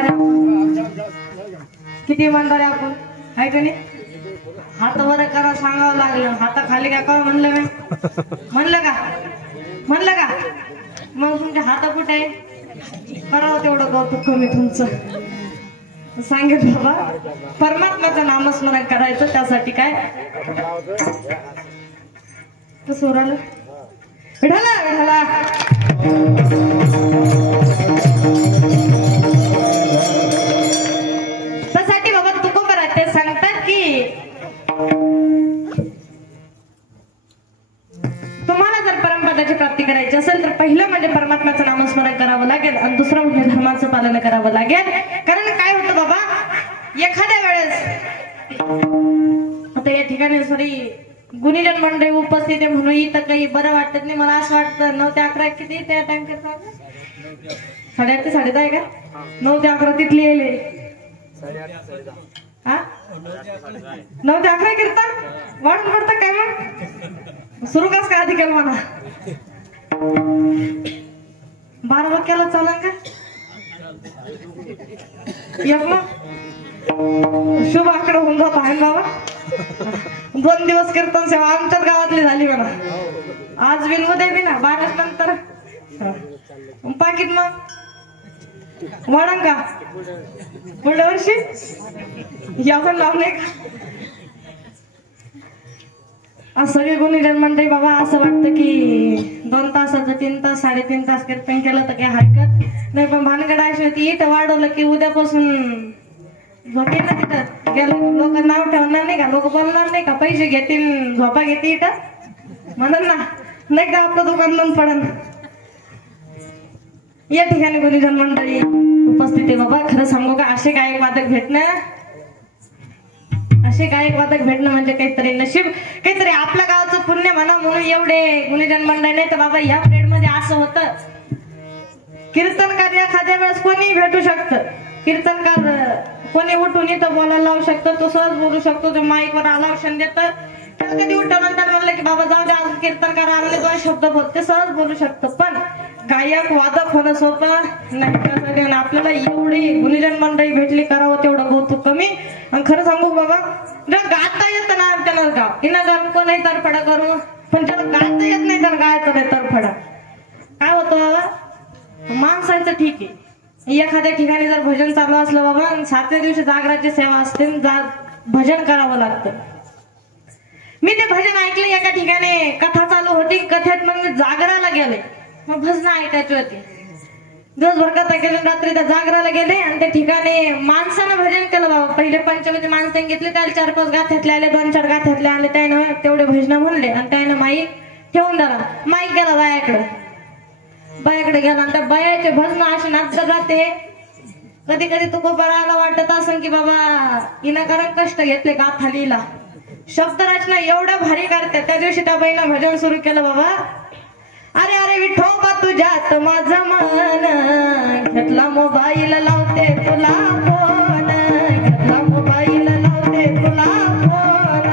इमानदार किती इमानदार आहे आपण, आहे का नाही? हात वर करा सांगावं लागलं, हाता खाली काय का म्हणलं मी? म्हणलं का? मग तुमच्या हाता कुठे आहे? करावं तेवढं कौतुक कमी तुमचं. सांगितलं बाबा परमात्म्याचं नामस्मरण करायचं. त्यासाठी काय सोराला विठाला त्यासाठी बाबा तुकोबरा ते सांगतात की तुम्हाला जर परमपदाची प्राप्ती करायची असेल तर पहिलं म्हणजे परमात्म्याचं नामस्मरण करावं लागेल आणि दुसरं म्हणजे धर्माचं पालन करावं लागेल. कारण काय होतं बाबा, एखाद्या वेळेस आता या ठिकाणी सॉरी गुणीजन मंडळी उपस्थित आहे म्हणून इथं काही बरं वाटत नाही. मला असं वाटतं 9 ते 11 किती त्या टाइम करता 8:30 ते 10:30 आहे का? 9 ते 11 तिथली येले 9 ते 11 कीर्तन वाढून पडतं काय? मग सुरू कस काय आधी केलं म्हणा 12 वाक्याला चालेल का? एक मग शुभ आकडा होऊन जात आहे बाबा. 2 दिवस कीर्तन सेवा आमच्याच गावातली झाली म्हणा. आज विनवू दे बी ना 12 नंतर पाकिट मग वाढन का पुढल्या वर्षी यावर लावले का? आज सगळे गुणीजन मंडळी बाबा असं वाटतं की 2 तासाचं 3 तास 3.5 तास कीर्तन केलं तर काही हरकत नाही. पण भानगड अशी होती इथं वाढवलं की उद्यापासून झोपे ना तिथं गेलं लोक नाव ठेवणार नाही का, लोक बोलणार नाही का, पैसे घेतील झोपा घेते इथं म्हणून ना नाही का आपलं दुकान बंद पडन. या ठिकाणी गुणीजन मंडळी उपस्थित आहे बाबा. खरं सांगू का, असे गायक वादक भेटणं म्हणजे काहीतरी नशीब, काहीतरी आपल्या गावाचं पुण्य म्हणा. म्हणून एवढे गुणीजन मंडळी नाही तर बाबा या पिरियड मध्ये असं होतं कीर्तनकार एखाद्या वेळेस कोणी भेटू शकतं. कीर्तनकार कोणी उठून इथं बोलायला लावू शकतो, तो सहज बोलू शकतो, तो माईक वर आलाक्षण देतं. कधी उठवल्यानंतर म्हणलं की बाबा जाऊ द्या आज कीर्तनकार आले 2 शब्द बोलते सहज बोलू शकतो. पण गायक वादक होणं सोपं नाही. आपल्याला एवढी गुणीजन मंडळी भेटली करावं तेवढं कौतुक कमी. आणि खरं सांगू बाबा जर गाता येत ना त्याला गाव इना गाव कोणी तरफडा करू, पण ज्याला गाता येत नाही त्याला गायचं नाही तरफडा. काय होतं बाबा माणसाचं ठीक आहे, एखाद्या ठिकाणी जर भजन चालू असलं बाबा 7व्या दिवशी जागराची सेवा असते, भजन करावं लागतं. मी ते भजन ऐकलं एका ठिकाणी, कथा चालू होती, कथेत मग मी जागराला गेले, मग भजन ऐकायची होती. दिवसभर कथा केली, रात्री त्या जागराला गेले आणि त्या ठिकाणी माणसानं भजन केलं बाबा. पहिले पंचमीची माणसाने घेतली, त्याला 4-5 गाथ्यातले आले, 2-4 गाथ्यातले आले, त्यानं तेवढे भजन म्हणले आणि त्यानं माईक ठेवून दिला. माईक गेला बायाकडे गेला आणि त्या बायाचे भजन असे नाचत राहते. कधी कधी तुकोबाराला वाटत असेल की बाबा इनाकारण कष्ट घेतले गाथा लिहिला, शब्द रचना एवढ्या भारी करते. त्या दिवशी त्या बाईनं भजन सुरू केलं बाबा, अरे अरे विठोबा तुझ्यात माझं मन, घेतला मोबाईल लावते तुला फोन, घेतला मोबाईल लावते तुला फोन.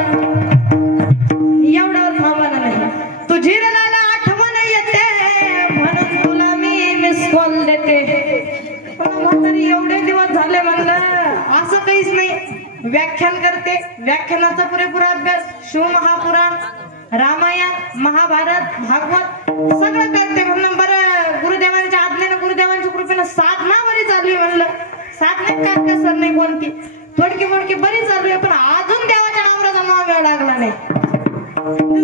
एवढ्यावर थांबणार नाही, तुझी रलाला आठवण येते म्हणून तुला मी मिस कॉल देते. तरी एवढे दिवस झाले म्हणलं असं काहीच नाही. व्याख्यान करते, व्याख्यानाचा पुरेपूर अभ्यास, शिवमहापुराण, रामायण, महाभारत, भागवत सगळं करते म्हणून. बरं गुरुदेवांच्या आज्ञेनं गुरुदेवांच्या कृपेनं साधना बरी चालू आहे म्हणलं. साधनेत काय कसर नाही कोणती, थोडकी मोडकी बरी चालू आहे, पण अजून देवाच्या नावाचा नाव वेळ लागला नाही.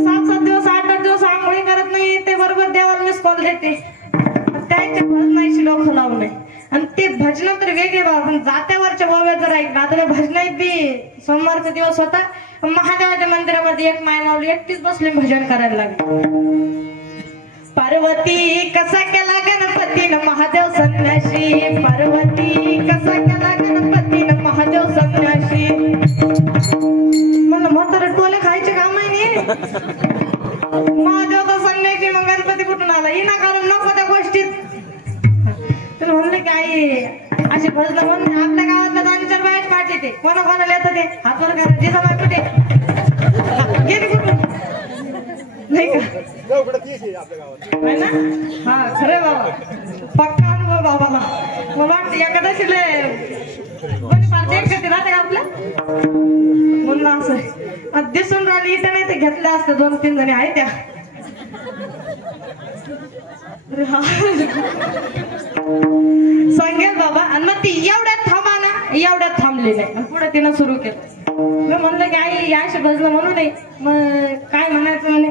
7-7 दिवस 8-8 दिवस आंघोळी करत नाही, ते बरोबर देवाला मिस कॉल देते. त्याच्या भजनाशी डोकं लावू नये. आणि ते भजन तर वेगळे बाबा, पण जात्यावरच्या बाबा जर ऐक आता भजनात बी सोमवारचा दिवस होता, महादेवाच्या मंदिरामध्ये एक मायमावली एकटीच बसली भजन करायला लागली. पार्वती कसा केला गणपतीनं महादेव संन्याशी, पार्वती कसा केला गणपतीनं महादेव संन्याशी. म्हणलं म्हातारं टोले खायचे काम आहे नाही, महादेवचा संन्याशी मग गणपती कुठून आला? इना कारण नको त्या गोष्टीत. तर म्हणलं की आई अशी भजन म्हणून आपल्या गावातल्या 2-4 बायाच पाठ येते, कोणाकोणाला येतं ते हातवर करा जिजाबाई कुठे गेली कुठून नाही का? हा खरं बाबा पक्का अनुभव हो बाबाला मग वाटतं एखाद्याशीले कोणी पाहते कधी राहते का आपल्या म्हणून असं दिसून राहिली इथं नाही ते घेतल्या असतं 2-3 जणी आहे त्या सांगेल बाबा. आणि मग ती एवढ्यात थांबा ना एवढ्यात थांबली नाही पुढे तिनं सुरू केलं. मी म्हणलं की आई याशी भजन म्हणू नये. मग काय म्हणायचं म्हणे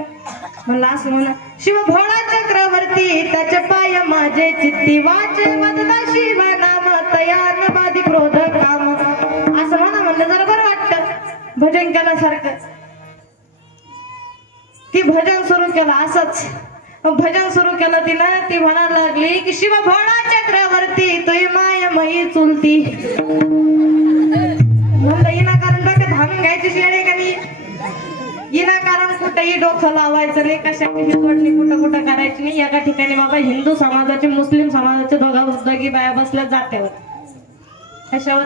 म्हणलं असं म्हणा शिव भोळा चक्रवर्ती त्याचे पाय माझे चित्ती वाचे वदना शिव नाम तयार बाधी क्रोध काम असं म्हणा म्हणलं जरा बरं वाटतं भजन केल्यासारखं. ती भजन सुरू केलं असंच भजन सुरू केलं तिनं. ती म्हणायला लागली की शिव भोळा चक्रवर्ती तुही माय मही चुलती. म्हणलं विनाकारण डोक्यात हाणून घ्यायची शेणे का नाही विनाकारण कुठेही डोकं लावायचं नाही कशाची जोडणी कुठं करायची नाही. एका ठिकाणी बाबा हिंदू समाजाचे मुस्लिम समाजाचे दोघी बाया बसल्या जात्यावर कशावर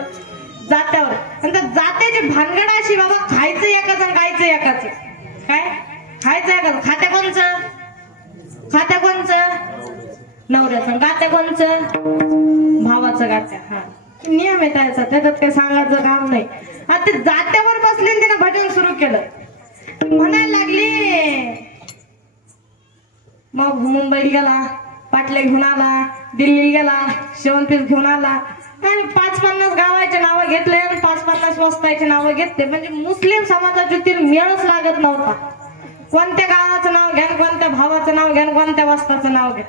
जात्यावर. आणि त्या जात्याची भानगड अशी बाबा खायचं एकाच गायचं एकाच. काय खायचं एकाच. खात्या कोणचं नवऱ्याचं गात्या कोणचं भावाचं गात्या. हा नियम आहे त्याचा त्याच्यात काही सांगायचं काम नाही. आता ते जात्यावर बसले तिने भजन सुरू केलं. म्हणायला लागली मग मुंबईला गेला पाटले घेऊन आला दिल्लीला गेला शेवंतीस घेऊन आला आणि 5-50 गावाचे नावं घेतले आणि 5-50 वस्ताचे नावं घेतले. म्हणजे मुस्लिम समाजातील मेळच लागत नव्हता. कोणत्या गावाचं नाव घ्या कोणत्या भावाचं नाव घ्या कोणत्या वस्ताचं नाव घ्या.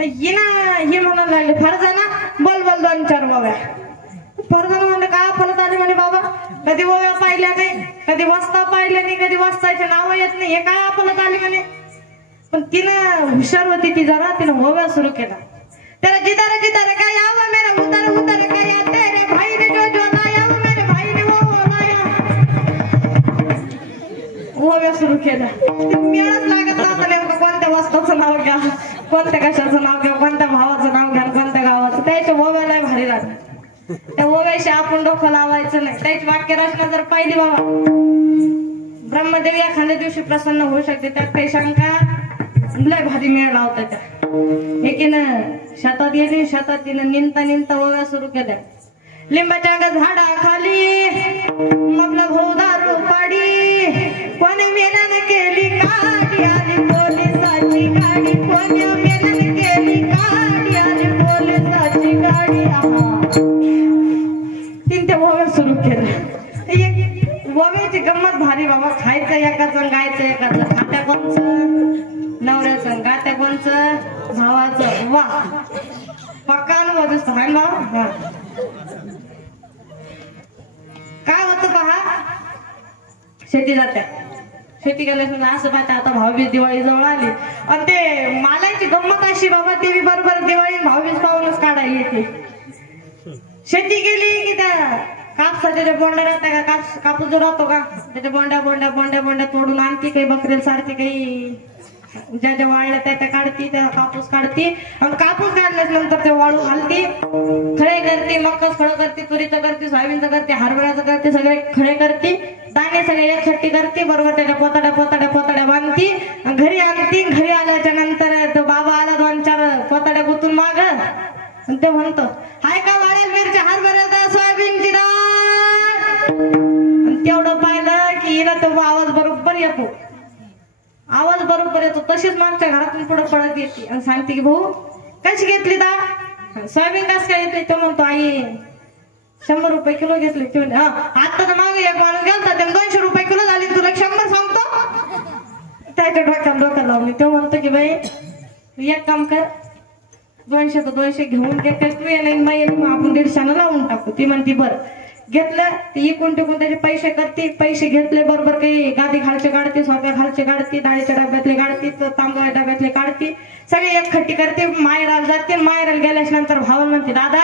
ही म्हणायला लागली फरजाना बोल 2-4 बाव्या. फरजाना म्हणले काय फलत आले म्हणे बाबा कधी ओव्या पाहिल्या नाही कधी वस्ता पाहिल्या नाही कधी वस्ताचे नाव येत नाही हे काय आपलत आले म्हणे. पण तिनं हुशार होती ती जरा तिनं ओव्या सुरू केला. त्याला जिदारे जिदारे काय यावं मेरे उतारे उतारे काय तेरे भाई ने जो जो लाया मेरे भाई ने वो लाया ओव्या सुरू केला. मेळच लागत नव्हतं नेमकं कोणत्या वस्ताचं नाव घ्या कोणत्या कशाचं नाव घ्या कोणत्या भावाचं नाव घ्या कोणत्या गावाचं. त्याच्या ओव्याला भारी लागलं. त्या ओव्याशी आपण डोकं लावायचं नाही. त्याची वाक्य रचना जर पाहिली बाबा ब्रह्मदेव एखाद्या दिवशी प्रसन्न होऊ शकते त्यात काही शंका. लय भारी मेळ लावता त्या एकीनं शेतात गेली शेतात तिनं निंता ओव्या सुरू केल्या. लिंबाच्या झाडाखाली आपला भाऊ दारू पाडी कोणी मेल्यानं केली काठी आली पोलिसाची गाडी कोणी मेल्यानं केली काठी आली पोलिसाची गाडी. तीन ओव्या सुरू केल्या. ओव्याची गंमत भारी बाबा. खायचं एकाचं गायचं एकाचं. खात्या कोणचं नवऱ्याचं गात्या कोणचं भावाचं. वा पक्का अनुभव दिसतो हाय बाबा. काय होतं पहा शेती जात्या शेती गेल्यास असं पाहता आता भाऊबीज दिवाळी जवळ आली आणि ते मालाची गंमत अशी बाबा ती बरोबर दिवाळी भाऊबीज पाहूनच काढायला येते. शेती गेली की त्या कापसाच्या ज्या बोंड्या राहत्या का कापूस जो राहतो का त्याच्या बोंड्या तोडून आणती काही बकरेल सारखी काही ज्या ज्या वाळल्या त्या काढती त्या कापूस काढती आणि कापूस काढल्यास नंतर ते वाळू घालती खळे करते मक्काच खळं करते तुरीचं करते सोयाबीनचं करते हरभऱ्याचं करते सगळे खळे करते दाणे सगळे एकखट्टी करते बरोबर त्याच्या पोताड्या बांधती घरी आणती. घरी आल्याच्या नंतर तो बाबा आला 2-4 पोताड्या गुतून माग आणि ते म्हणतो हाय का वाळेल मिरच्या हरभऱ्याचा सोयाबीनची डाळ. आणि तेवढं पाहिलं की हिला तो आवाज बरोबर येतो. तशीच मागच्या घरातून पुढे पडत येते आणि सांगते की भाऊ कशी घेतली डाळ सोयाबीन कस काय येते. तो म्हणतो आई 100 रुपये किलो घेतली. ते म्हणते आता तर मागे एक माणूस गेलता ते 200 रुपये किलो झाली तुला 100 सांगतो. त्याच्या डोक्यात लावली. तो म्हणतो की बाई एक काम कर 200 तर 200 घेऊन घे तू आपण 150 लावून टाकू. ती म्हणती बरं घेतलं ती इकून टिकून त्याचे पैसे करते. पैसे घेतले बरोबर काही गादी खालचे काढते सोप्या खालचे काढते डाळीच्या डब्यातले काढते तांदूळाच्या डब्यातले काढते सगळे एकखट्टी करते. मायराला जाते. मायराला गेल्याच्या नंतर भावन म्हणते दादा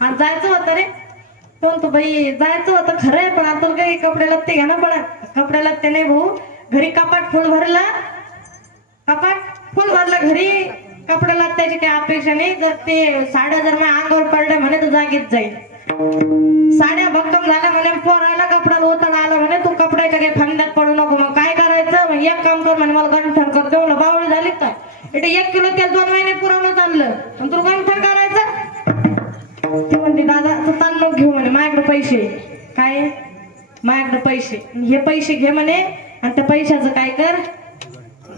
हा जायचं होतं रे. तो म्हणतो बाई जायचं होतं खरं आहे पण आता काही कपडे लत्ते घेणं पडत. कपडे लत्ते नाही भाऊ. घरी कपाट फुल भरलं घरी कपडे लत्त्याची काही अपेक्षा नाही. जर ते साड्या जर माझ्या अंगावर पडल्या म्हणे तर जागीच जाईल. साड्या भक्कम झाल्या म्हणे पोरायला कपड्याला ओतड आला म्हणे तू कपड्याच्या काही फंद्यात पडू नको. मग काय करायचं. मग एक काम कर म्हणे मला गंठण करतो. बावळी झाली काय इथे 1 किलो तेल 2 महिने पुरवणं चाललं आणि तुला गंठण करायचं. ती म्हणते दादा तू ताण नको घेऊ म्हणे, माझ्याकडे पैसे. काय माझ्याकडे पैसे, हे पैसे घे म्हणे आणि त्या पैशाचं काय कर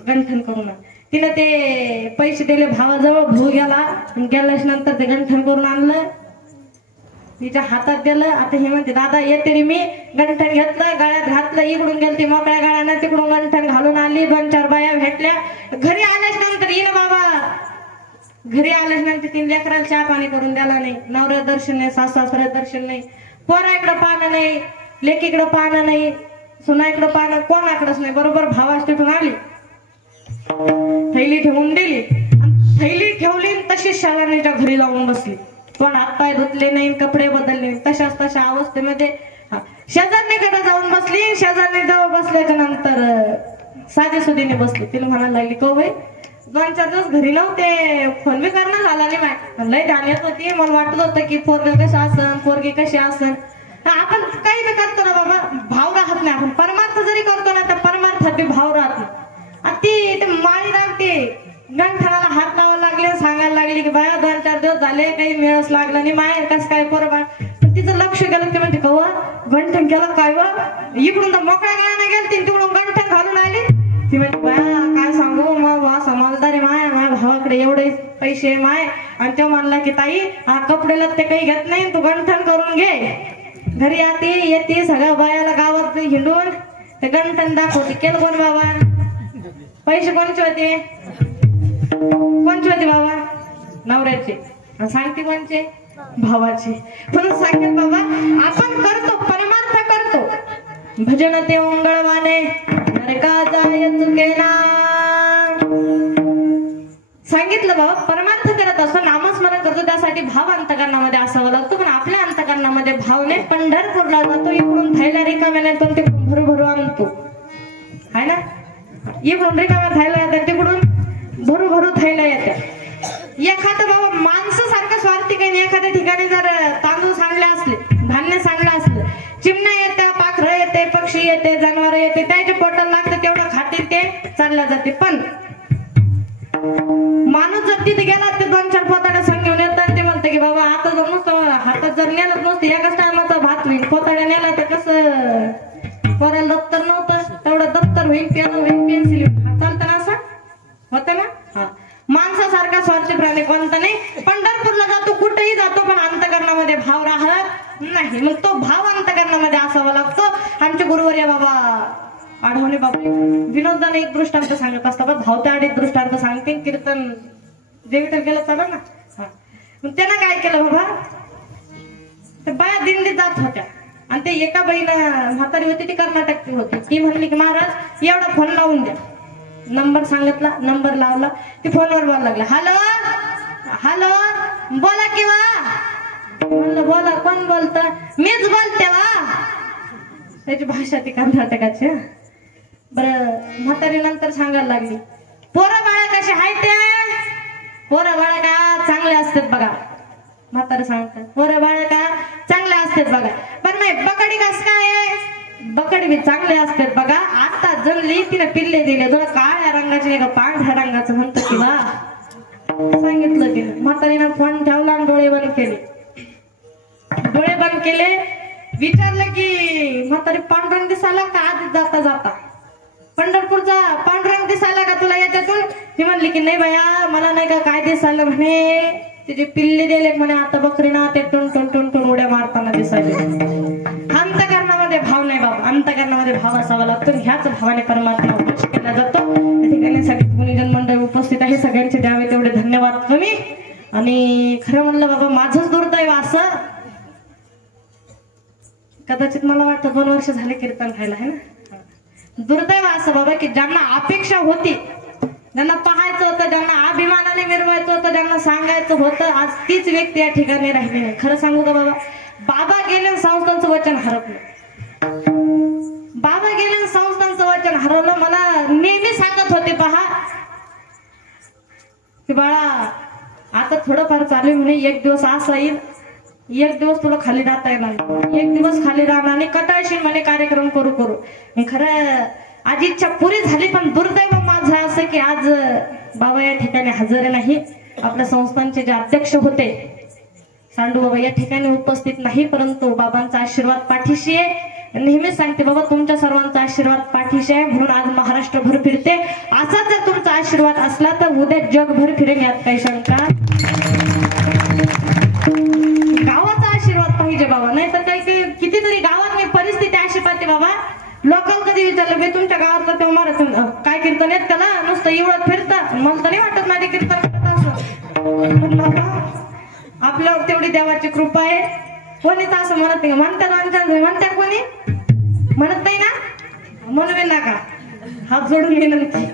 गंठण करून. तिने ते पैसे दिले भावाजवळ, भाऊ गेला गेल्याच नंतर ते गंठण करून आणलं, तिच्या हातात दिलं. आता हे म्हणते दादा येते रे मी. गंठण घेतलं, गळ्यात घातलं, इकडून गेली ती मोकळ्या गळ्यानं, तिकडून गंठण घालून आली. 2-4 बाया भेटल्या. घरी आल्याच नंतर येईन बाबा, घरी आल्याच नंतर 3 लेकराला चहा पाणी करून द्याला नाही, नवऱ्या दर्शन नाही, सासऱ्या दर्शन नाही, पोराकडं पाहणं नाही, लेकीकडं पाहणं नाही, सुनाईकडं पाहणं कोणाकडंच नाही. बरोबर भावाच तिथून आली, थैली ठेवून दिली, थैली ठेवली तशीच शेजारणीच्या घरी जाऊन बसली. पण हात पाय धुतले नाही, कपडे बदलले नाही, तशा अवस्थेमध्ये शेजारणीकडे जाऊन बसली. शेजारणी जवळ बसल्याच्या नंतर साधी सुधीने बसली. तिला म्हणायला लागली को बाई 2-4 दिवस घरी नव्हते, फोन बी करणं झाला नाही, लय ध्यानात होती. मला वाटत होतं की पोरग कसं असन, पोरगी कशी असन. आपण काही बी करतो ना बाबा, भाव राहत नाही. आपण परमार्थ जरी करतो ना तर परमार्थात बी भाव राहत नाही. ती माळी लागते, गंठणाला हात लावायला लागले, सांगायला लागली की बाया 2-4 दिवस झाले काही मिळच लागला नाही, माय कस काय पोरबा. तिचं लक्ष गेलं, ते म्हणते कवा गंठण केलं काय व, इकडून तर मोकळ्या गाळाने गेली, तिकडून गंठण घालून आली. ती म्हणते बाया काय सांगू, मग समजदारी माय, माझ्या भावाकडे एवढे पैसे माय. आणि तो म्हणला की ताई हा कपडेला ते काही घेत नाही, तू गंठण करून घे. घरी येते सगळ्या बायाला गावात हिंडून ते गंठण दाखवते. केलं कोण बाबा, पैसे कोणचे होते, कोणचे होते बाबा, नवऱ्याचे. सांगते कोणचे, भावाचे. म्हणून सांगेल बाबा आपण करतो, परमार्थ करतो. भजन ते ओंगळवाने नरका जाय चुकेना. सांगितलं बाबा परमार्थ करत असतो, नामस्मरण करतो, त्यासाठी भाव अंतकरणामध्ये असावा लागतो. पण आपल्या अंतकरणामध्ये भाव नाही. पंढरपूरला जातो, इकडून थैल्या रिकाम्या नेतो, तिकडून भरू आणतो, हाय ना. इकडून रिकाम्या थैल्या येतात, तिकडून भरू थैल्या येतात. एखादं बाबा माणसं सारखं स्वार्थी काही नाही. एखाद्या ठिकाणी जर तांदूळ सांडले असले, धान्य सांडलं असलं, चिमण्या येते, पाखरं येते, पक्षी येते, जनावर येते, त्याच्या पोटाला लागतं तेवढं खातील, ते चालल्या जाते. पण माणूस जर तिथे गेला ते 2-4 पोताड्या संग घेऊन येतात. ते म्हणते की बाबा आता जर नुसतं हातात जर नेलं नसतं, एकाच टायमाचा भात होईल. पोताड्या नेला तर कसं, पोराला दप्तर नव्हतं, तेवढं दप्तर होईल, पेन होईल, पेन्सिल होईल, चालतं ना, असं होतं ना. माणसासारखा स्वार्थी प्राणी कोणता नाही. पंढरपूरला जातो, कुठेही जातो, पण अंतकरणामध्ये भाव राहत नाही. मग तो भाव अंतकरणामध्ये असावा लागतो. आमचे गुरुवर्य बाबा आढवणे बाबा विनोदाने एक दृष्टांत सांगत असतात, भावत्या अडीच दृष्टांत सांगते. कीर्तन देवीतर गेलं चालू ना. मग त्यानं काय केलं बाबा, ते बाया दिंडीत जात होत्या आणि ते एका बाईनं म्हातारी होती, ती कर्नाटकची होती. ती म्हणली की महाराज एवढा फोन लावून द्या. नंबर सांगितला, नंबर लावला, ती फोनवर बोलायला लागला. हॅलो हॅलो बोला किंवा, म्हणलं बोला, कोण बोलत, मीच बोलते वा. त्याची भाषा ती कर्नाटकाची. बरं म्हातारी नंतर सांगायला लागली, पोरं बाळा कसे आहे ते, पोरं बाळा का चांगले असतात बघा. म्हातारी सांगतात पोरं बाळा का चांगले असतात बघा. पण नाही बकडी कस काय, बकडी बी चांगले असतात बघा. आता जमली, तिने पिल्ले दिले, थोडं काळ्या रंगाचे नाही का पांढऱ्या रंगाचं म्हणतो किंवा, सांगितलं तिने. म्हातारीनं फोन ठेवला आणि डोळे बंद केले. डोळे बंद केले, विचारलं की म्हातारी पांढरंग दिसायला का आधी जाता जाता, पंढरपूरचा पांढरंग दिसायला का तुला याच्यातून. ती म्हणली की नाही बाया मला नाही का काय दिसायला म्हणे, तिचे पिल्ले दिले म्हणे, आता बकरीना ते टुन टुन टुन टुन उड्या मारताना दिसायले. अंतकरणामध्ये भाव नाही बाबा, अंतकरणामध्ये भाव असावा लागतो. ह्याच भावाने परमात्मा उपदेश केला जातो. या ठिकाणी सगळे गुणीजन मंडळ उपस्थित आहे, सगळ्यांचे द्यावे तेवढे धन्यवाद तुम्ही. आणि खरं म्हणलं बाबा माझंच दुर्दैव असं, कदाचित मला वाटतं 2 वर्ष झाले कीर्तन व्हायला आहे ना. दुर्दैव असं बाबा की ज्यांना अपेक्षा होती, ज्यांना पाहायचं होतं, ज्यांना अभिमानाने मिरवायचं होतं, ज्यांना सांगायचं होतं, आज तीच व्यक्ती या ठिकाणी राहिली नाही. खरं सांगू का बाबा, बाबा गेले संस्थांचं वचन हरपलं. बाबा गेले संस्थांचं वचन हरवलं. मला नेहमी सांगत होते पहा की बाळा आता थोडंफार चालू म्हणे, एक दिवस असा येईल, एक दिवस तुला खाली राहता येणार, एक दिवस खाली राहणार आणि कटाळशील म्हणे कार्यक्रम करू करू. खरं आज इच्छा पुरी झाली, पण दुर्दैव माझं असं की आज बाबा या ठिकाणी हजर नाही. आपल्या संस्थांचे जे अध्यक्ष होते सांडू बाबा या ठिकाणी उपस्थित नाही, परंतु बाबांचा आशीर्वाद पाठीशी आहे. नेहमीच सांगते बाबा तुमच्या सर्वांचा आशीर्वाद पाठीशी आहे म्हणून आज महाराष्ट्रभर फिरते. असा जर तुमचा आशीर्वाद असला तर उद्या जगभर फिरेन, यात काही शंका. गावाचा आशीर्वाद पाहिजे बाबा, नाही तर काही कितीतरी गावात मी परिस्थिती अशी पाहते बाबा. लोकांना कधी विचारलं बे तुमच्या गावातलं तेव्हा महाराज काय कीर्तन येत त्याला नुसतं एवढं फिरतं, मला तर नाही वाटत माझे कीर्तन करत असं. आपल्यावर तेवढी देवाची कृपा आहे. कोणी तर असं म्हणत नाही, म्हणत्या कोणी म्हणत नाही ना, म्हणून नका. हात जोडून विनंती.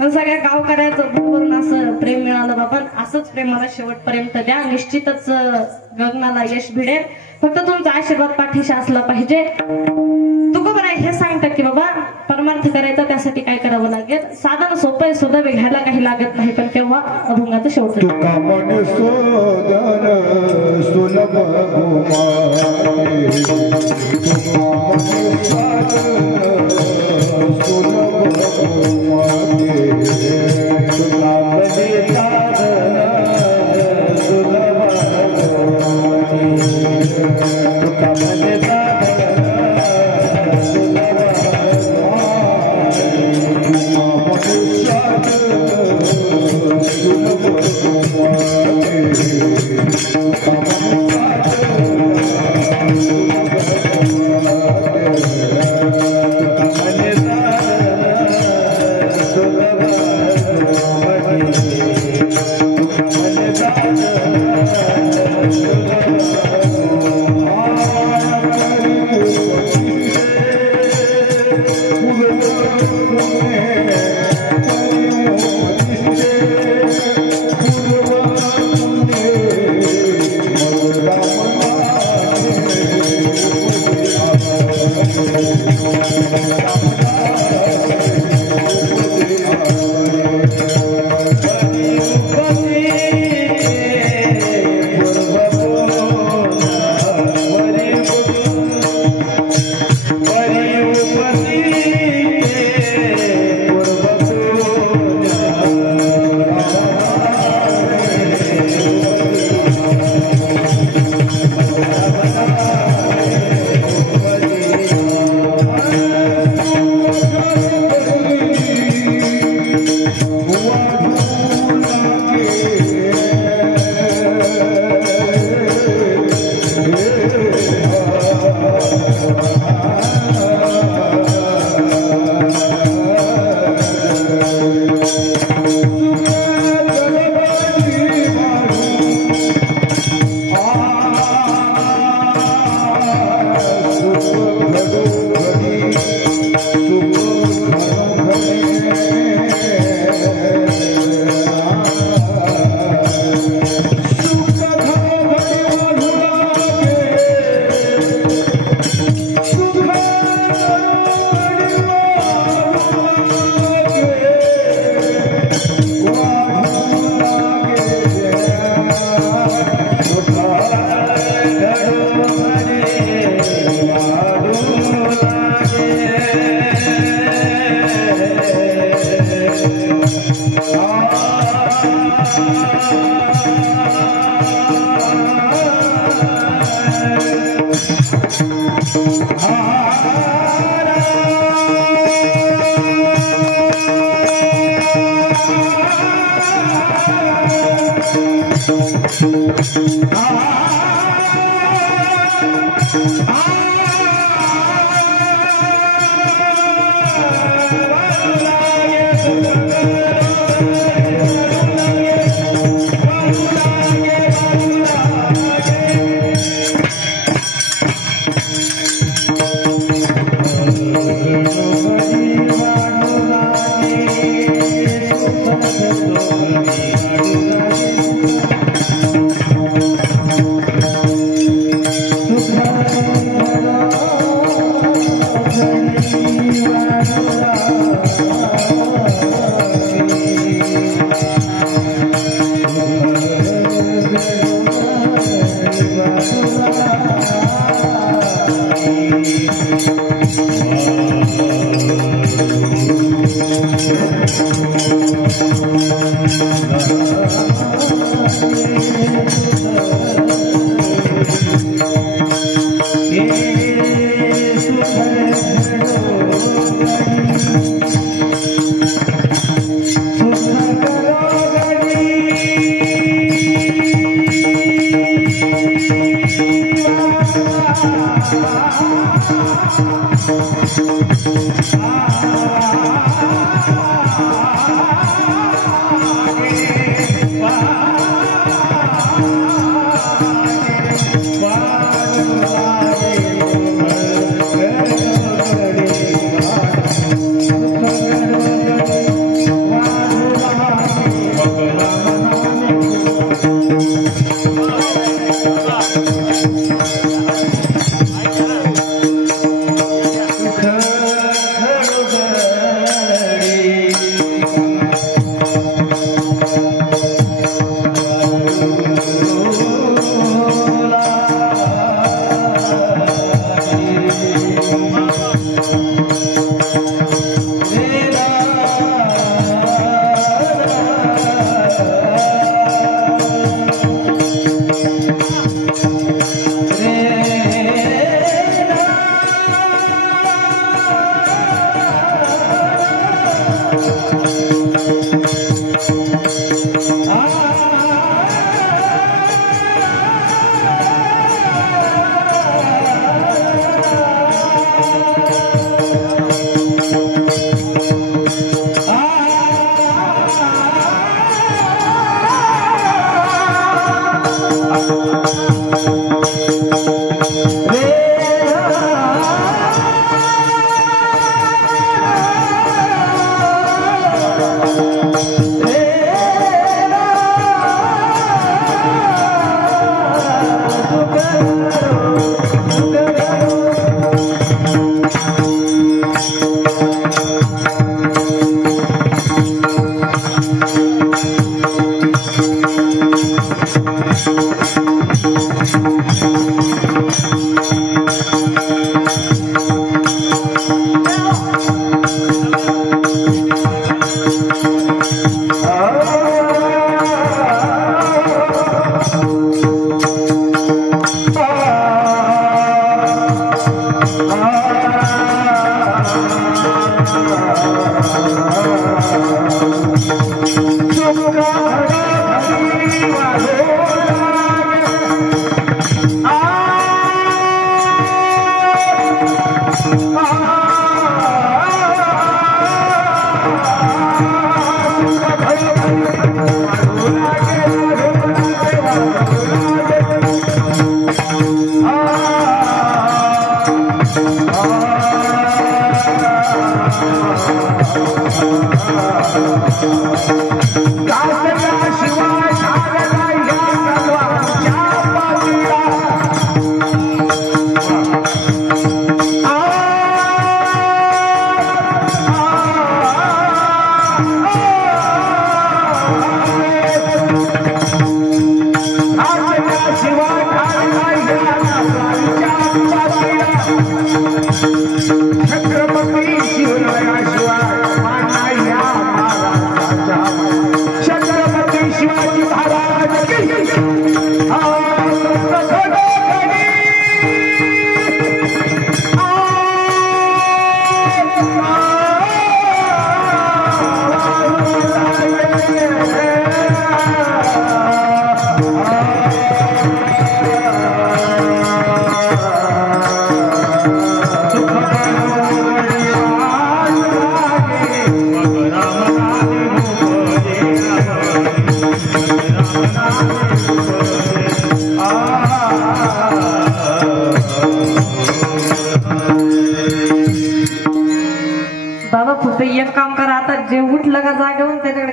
सगळ्या गावकऱ्याचं भरभरून असं प्रेम मिळालं बाबा. असंच प्रेमाला शेवटपर्यंत द्या, निश्चितच गगनाला यश भिडेल. फक्त तुमचा आशीर्वाद पाठीशी असला पाहिजे. तुकोबराय हे सांगतात की बाबा परमार्थ करायचा त्यासाठी काय करावं लागेल. साधन सोपं आहे, सुद्धा घ्यायला काही लागत नाही, पण तेव्हा अभंगाचं शेवट. सुख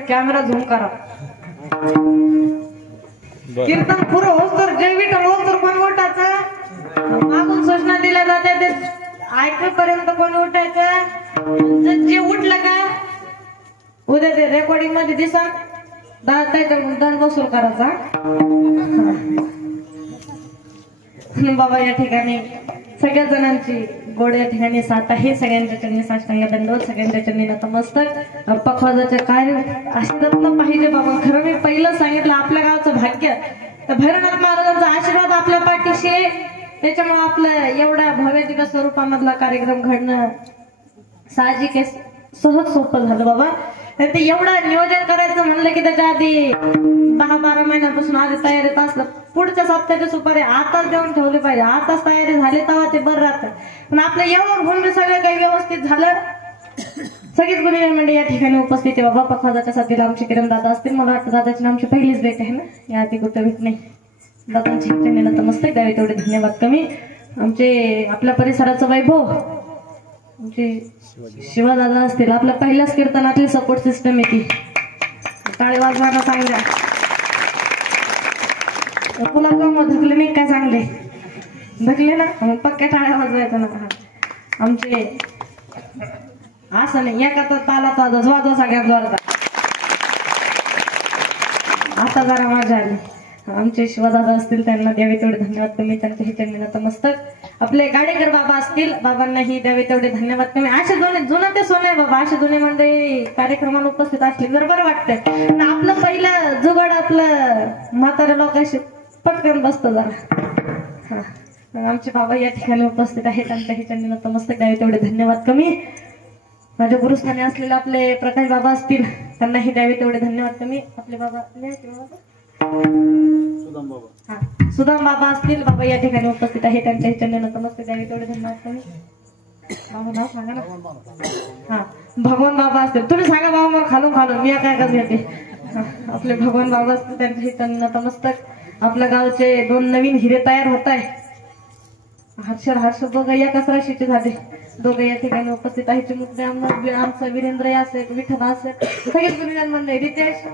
कॅमेरा झूम करा. कीर्तन पुरं होस तर जय विठ्ठल होस तर कोण उठायचं, मागून सूचना दिल्या जाते ते ऐकेपर्यंत कोण उठायचं. जे उठलं का उद्या ते रेकॉर्डिंग मध्ये दिसा दंड वसूल करायचा. बाबा या ठिकाणी सगळ्या जणांची गोड या ठिकाणी साथ आहे. सगळ्यांच्या चरणी साष्टांग दंडवत, सगळ्यांच्या चरणी नतमस्तक. पखवाजाचे कार्य असे रत्न पाहिजे बाबा. खरं मी पहिलं सांगितलं आपल्या गावचं भाग्य तर भैरवनाथ महाराजांचा आशीर्वाद आपल्या पाठीशी आहे. त्याच्यामुळे आपलं एवढ्या भव्य दिव्य स्वरूपामधला कार्यक्रम घडणं साहजिक आहे, सहज सोपं झालं बाबा. तर ते एवढं नियोजन करायचं म्हणलं की त्याच्या आधी 10-12 महिन्यापासून आधी तयारीत असलं. पुढच्या सप्त्याच्या सुपारी आताच देऊन ठेवली पाहिजे, आताच तयारी झाली तेव्हा ते बरं राहतं. पण आपलं एवढं होऊन सगळं काही व्यवस्थित झालं. सगळीच गुन्हेगार मंडळी या ठिकाणी उपस्थित आहे. बाबा पखवाजाच्या साथीला आमचे किरण दादा असतील. मला वाटतं दादाची आमची पहिलीच भेट आहे ना, या आधी कुठं भेट नाही. दादांची नतमस्तक द्यावे तेवढे धन्यवाद कमी. आमचे आपल्या परिसराचं वैभव आमचे शिवादादा असतील. आपल्या पहिल्याच कीर्तनातली सपोर्ट सिस्टम आहे ती. टाळी वाजवायला चांगल्या गुलाबजाम धकले नाही काय चांगले धकले ना, पक्क्या टाळ्या वाजवायचं ना. आमचे असं नाही एका तर ताला वाजवा सगळ्यात जोरदार. आता जरा मजा आली. आमचे शिवदादा असतील त्यांना द्यावे तेवढे धन्यवाद कमी. त्यांचे हे चंडी नतमस्तक. आपले गाडेकर बाबा असतील, बाबांनाही द्यावे तेवढे धन्यवाद कमी. असे जुनं ते सोने बाबा, असे जुने मंडळी कार्यक्रमाला उपस्थित असले जर बरं वाटतंय. आपलं पहिलं जुगाड आपलं म्हाताऱ्या लोकांशी पटकन बसतं जरा. आमचे बाबा या ठिकाणी उपस्थित आहेत. त्यांच्या हे चंडी नतमस्तक द्यावे तेवढे धन्यवाद कमी. माझ्या गुरुस्थानी असलेले आपले प्रकाश बाबा असतील, त्यांनाही द्यावे तेवढे धन्यवाद कमी. आपले बाबा सुदाम बाबा असतील, बाबा या ठिकाणी उपस्थित आहे. त्यांच्या चंडी नतमस्तक द्यावे तेवढे धन्यवाद कमी. बाबा नाव सांगा ना. हा भगवान बाबा असतील. तुम्ही सांगा बाबा मग खालून मी काय कसं घेते. आपले भगवान बाबा असतील, त्यांच्या चंडी नतमस्तक. आपल्या गावचे 2 नवीन हिरे तयार होत आहे. हर्ष दोघं एकाच राशीचे झाले. दोघं या ठिकाणी उपस्थित आहे. चिमुकले आमचा वीरेंद्र असेल, विठ्ठल असेल, सगळेच गुरुजन म्हणले. रितेश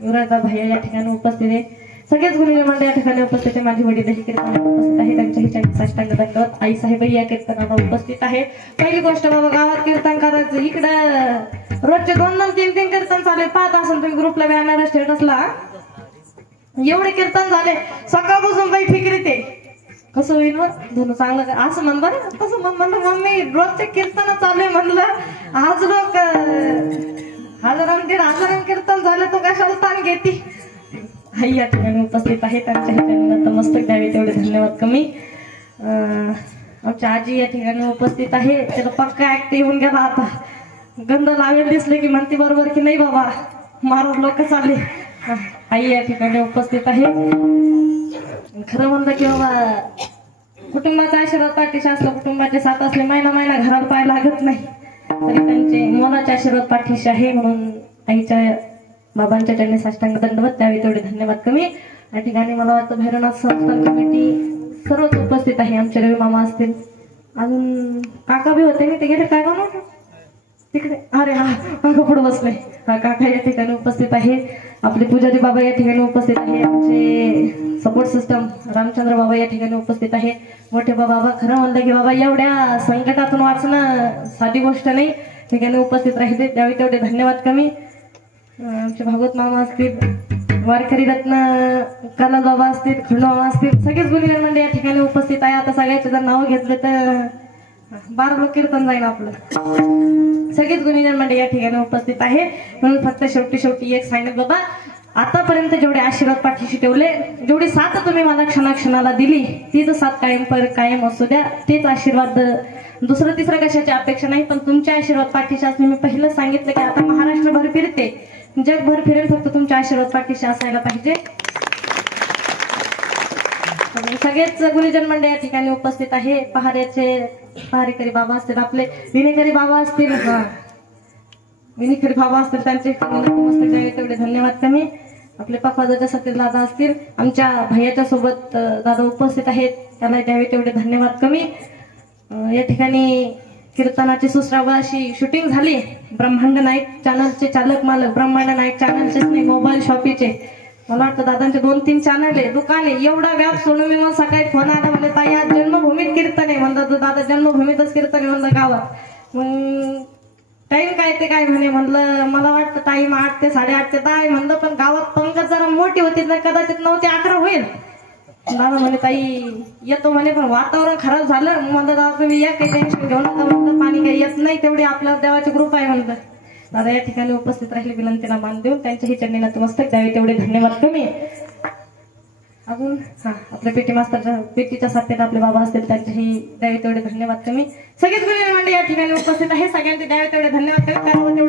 युवराजा भैया या ठिकाणी उपस्थित आहे. सगळेच गुरुजन मंडळ या ठिकाणी उपस्थित आहे. माझी वडील ही कीर्तनाला उपस्थित आहे. त्यांच्या हिच्याने साष्टांग दंडवत. आई साहेब या कीर्तनाला उपस्थित आहे. पहिली गोष्ट बाबा, गावात कीर्तन करायचं. इकडं रोजचे 2-3 कीर्तन चालले. पाहत असेल तुम्ही ग्रुपला बॅनर स्टेटसला. एवढे कीर्तन झाले सकाळपासून बाई फिक्री ते कसं होईल धनु चांगलं असं म्हण बरं. कसं म्हणलं मम्मी रोजचे कीर्तन चालू आहे. म्हणलं आज लोक 1000-1500 कीर्तन झाले, तो कशाला ताण घेते. आई या ठिकाणी उपस्थित आहे. त्यांच्या नतमस्तक द्यावे तेवढे धन्यवाद कमी. आमच्या आजी या ठिकाणी उपस्थित आहे. त्याला पक्का ऍक्ट येऊन गेला. आता गंध लावेल दिसले की म्हणते बरोबर की नाही बाबा मारून लोक चालले. आई या ठिकाणी उपस्थित आहे. खरं म्हणलं की बाबा कुटुंबाचा आशीर्वाद पाठीशी असला, कुटुंबाचे साथ असले, महिना घराला पाय लागत नाही तरी त्यांचे मोलाचे आशीर्वाद पाठीशी आहे. म्हणून आईच्या बाबांच्या त्यांनी साष्टांग दंडवत द्यावे तेवढे धन्यवाद कमी. या ठिकाणी मला वाटतं भैरवनाथ संस्थान कमिटी सर्वच उपस्थित आहे. आमचे रवी मामा असतील, अजून काका बी होते. मी ते गेले काय बनव तिकडे. अरे हा काका पुढे बसले. हा काका या ठिकाणी उपस्थित आहे. आपले पुजारी बाबा या ठिकाणी उपस्थित आहे. आमचे सपोर्ट सिस्टम रामचंद्र बाबा या ठिकाणी उपस्थित आहे. मोठे बाबा. खरं म्हणलं की बाबा एवढ्या संकटातून वाचणं साधी गोष्ट नाही. ठिकाणी उपस्थित राहिले त्यावेळी तेवढे धन्यवाद कमी. आमचे भागवत मामा असतील, वारकरी रत्न कला बाबा असतील, खंडू मामा असतील, सगळेच गुन्हेगार मंडळी या ठिकाणी उपस्थित आहे. आता सगळ्याचे जर नाव घेतले तर 12 लोक कीर्तन जाईल आपलं. सगळेच गुन्हेगार मंडळी या ठिकाणी उपस्थित आहे. म्हणून फक्त शेवटी एक सांगितलं बाबा, आतापर्यंत जेवढे आशीर्वाद पाठीशी ठेवले, जेवढी साथ तुम्ही मला क्षणाक्षणाला दिली, तीच साथ कायम असू द्या. तेच आशीर्वाद, दुसरं तिसरं कशाची अपेक्षा नाही, पण तुमच्या आशीर्वाद पाठीशी असणे. मी पहिलं सांगितलं की आता महाराष्ट्रभर फिरते, जगभर फिरेल, फक्त तुमच्या आशीर्वाद पाठीशी असायला पाहिजे. सगळेच गुरुजन मंडळ या ठिकाणी उपस्थित आहे. पहारेकरी बाबा असतील, आपले विनेकरी बाबा असतील, विनेकरी बाबा असतील, त्यांचे तेवढे धन्यवाद कमी. आपले पखवाजाच्या सतीश दादा असतील, आमच्या भैयाच्या सोबत दादा उपस्थित आहेत, त्यांना द्यावे तेवढे धन्यवाद कमी. या ठिकाणी कीर्तनाची सुश्राव्य अशी शूटिंग झाली. ब्रह्मांड नाईक चॅनलचे चालक मालक, ब्रह्मांड नाईक चॅनलचेच नाही, मोबाईल शॉपीचे, मला वाटतं दादांचे 2-3 चॅनल आहे, दुकान आहे. एवढा व्याप सोडून मी मग सकाळी फोन आला, म्हणजे ताई आज जन्मभूमीत कीर्तन आहे. म्हणतात दादा जन्मभूमीतच कीर्तन आहे म्हणलं गावात. मग टाइम काय ते काय म्हणे. म्हणलं मला वाटतं टाइम 8 ते 8:30 ते 10 म्हणलं, पण गावात पंगत जरा मोठी होती तर कदाचित 9 ते 11 होईल. दादा म्हणे ताई येतो म्हणे, पण वातावरण खराब झालं. म्हणलं दादा तुम्ही या, काही टेन्शन घेऊ नका. म्हणलं पाणी काही येत नाही, तेवढी आपल्या देवाची ग्रुप आहे म्हणलं. दादा या ठिकाणी उपस्थित राहिले, विनंतीला मान देऊन त्यांच्याही चरणीला नतमस्तक द्यावे तेवढे धन्यवाद कमी. अजून आपल्या पेटी मास्तरच्या पेटीच्या साथीत आपले बाबा असतील त्यांचेही द्यावे तेवढे धन्यवाद कमी. सगळेच गुरुजन मंडळी या ठिकाणी उपस्थित आहे, सगळ्यांचे द्यावे तेवढे धन्यवाद कमी.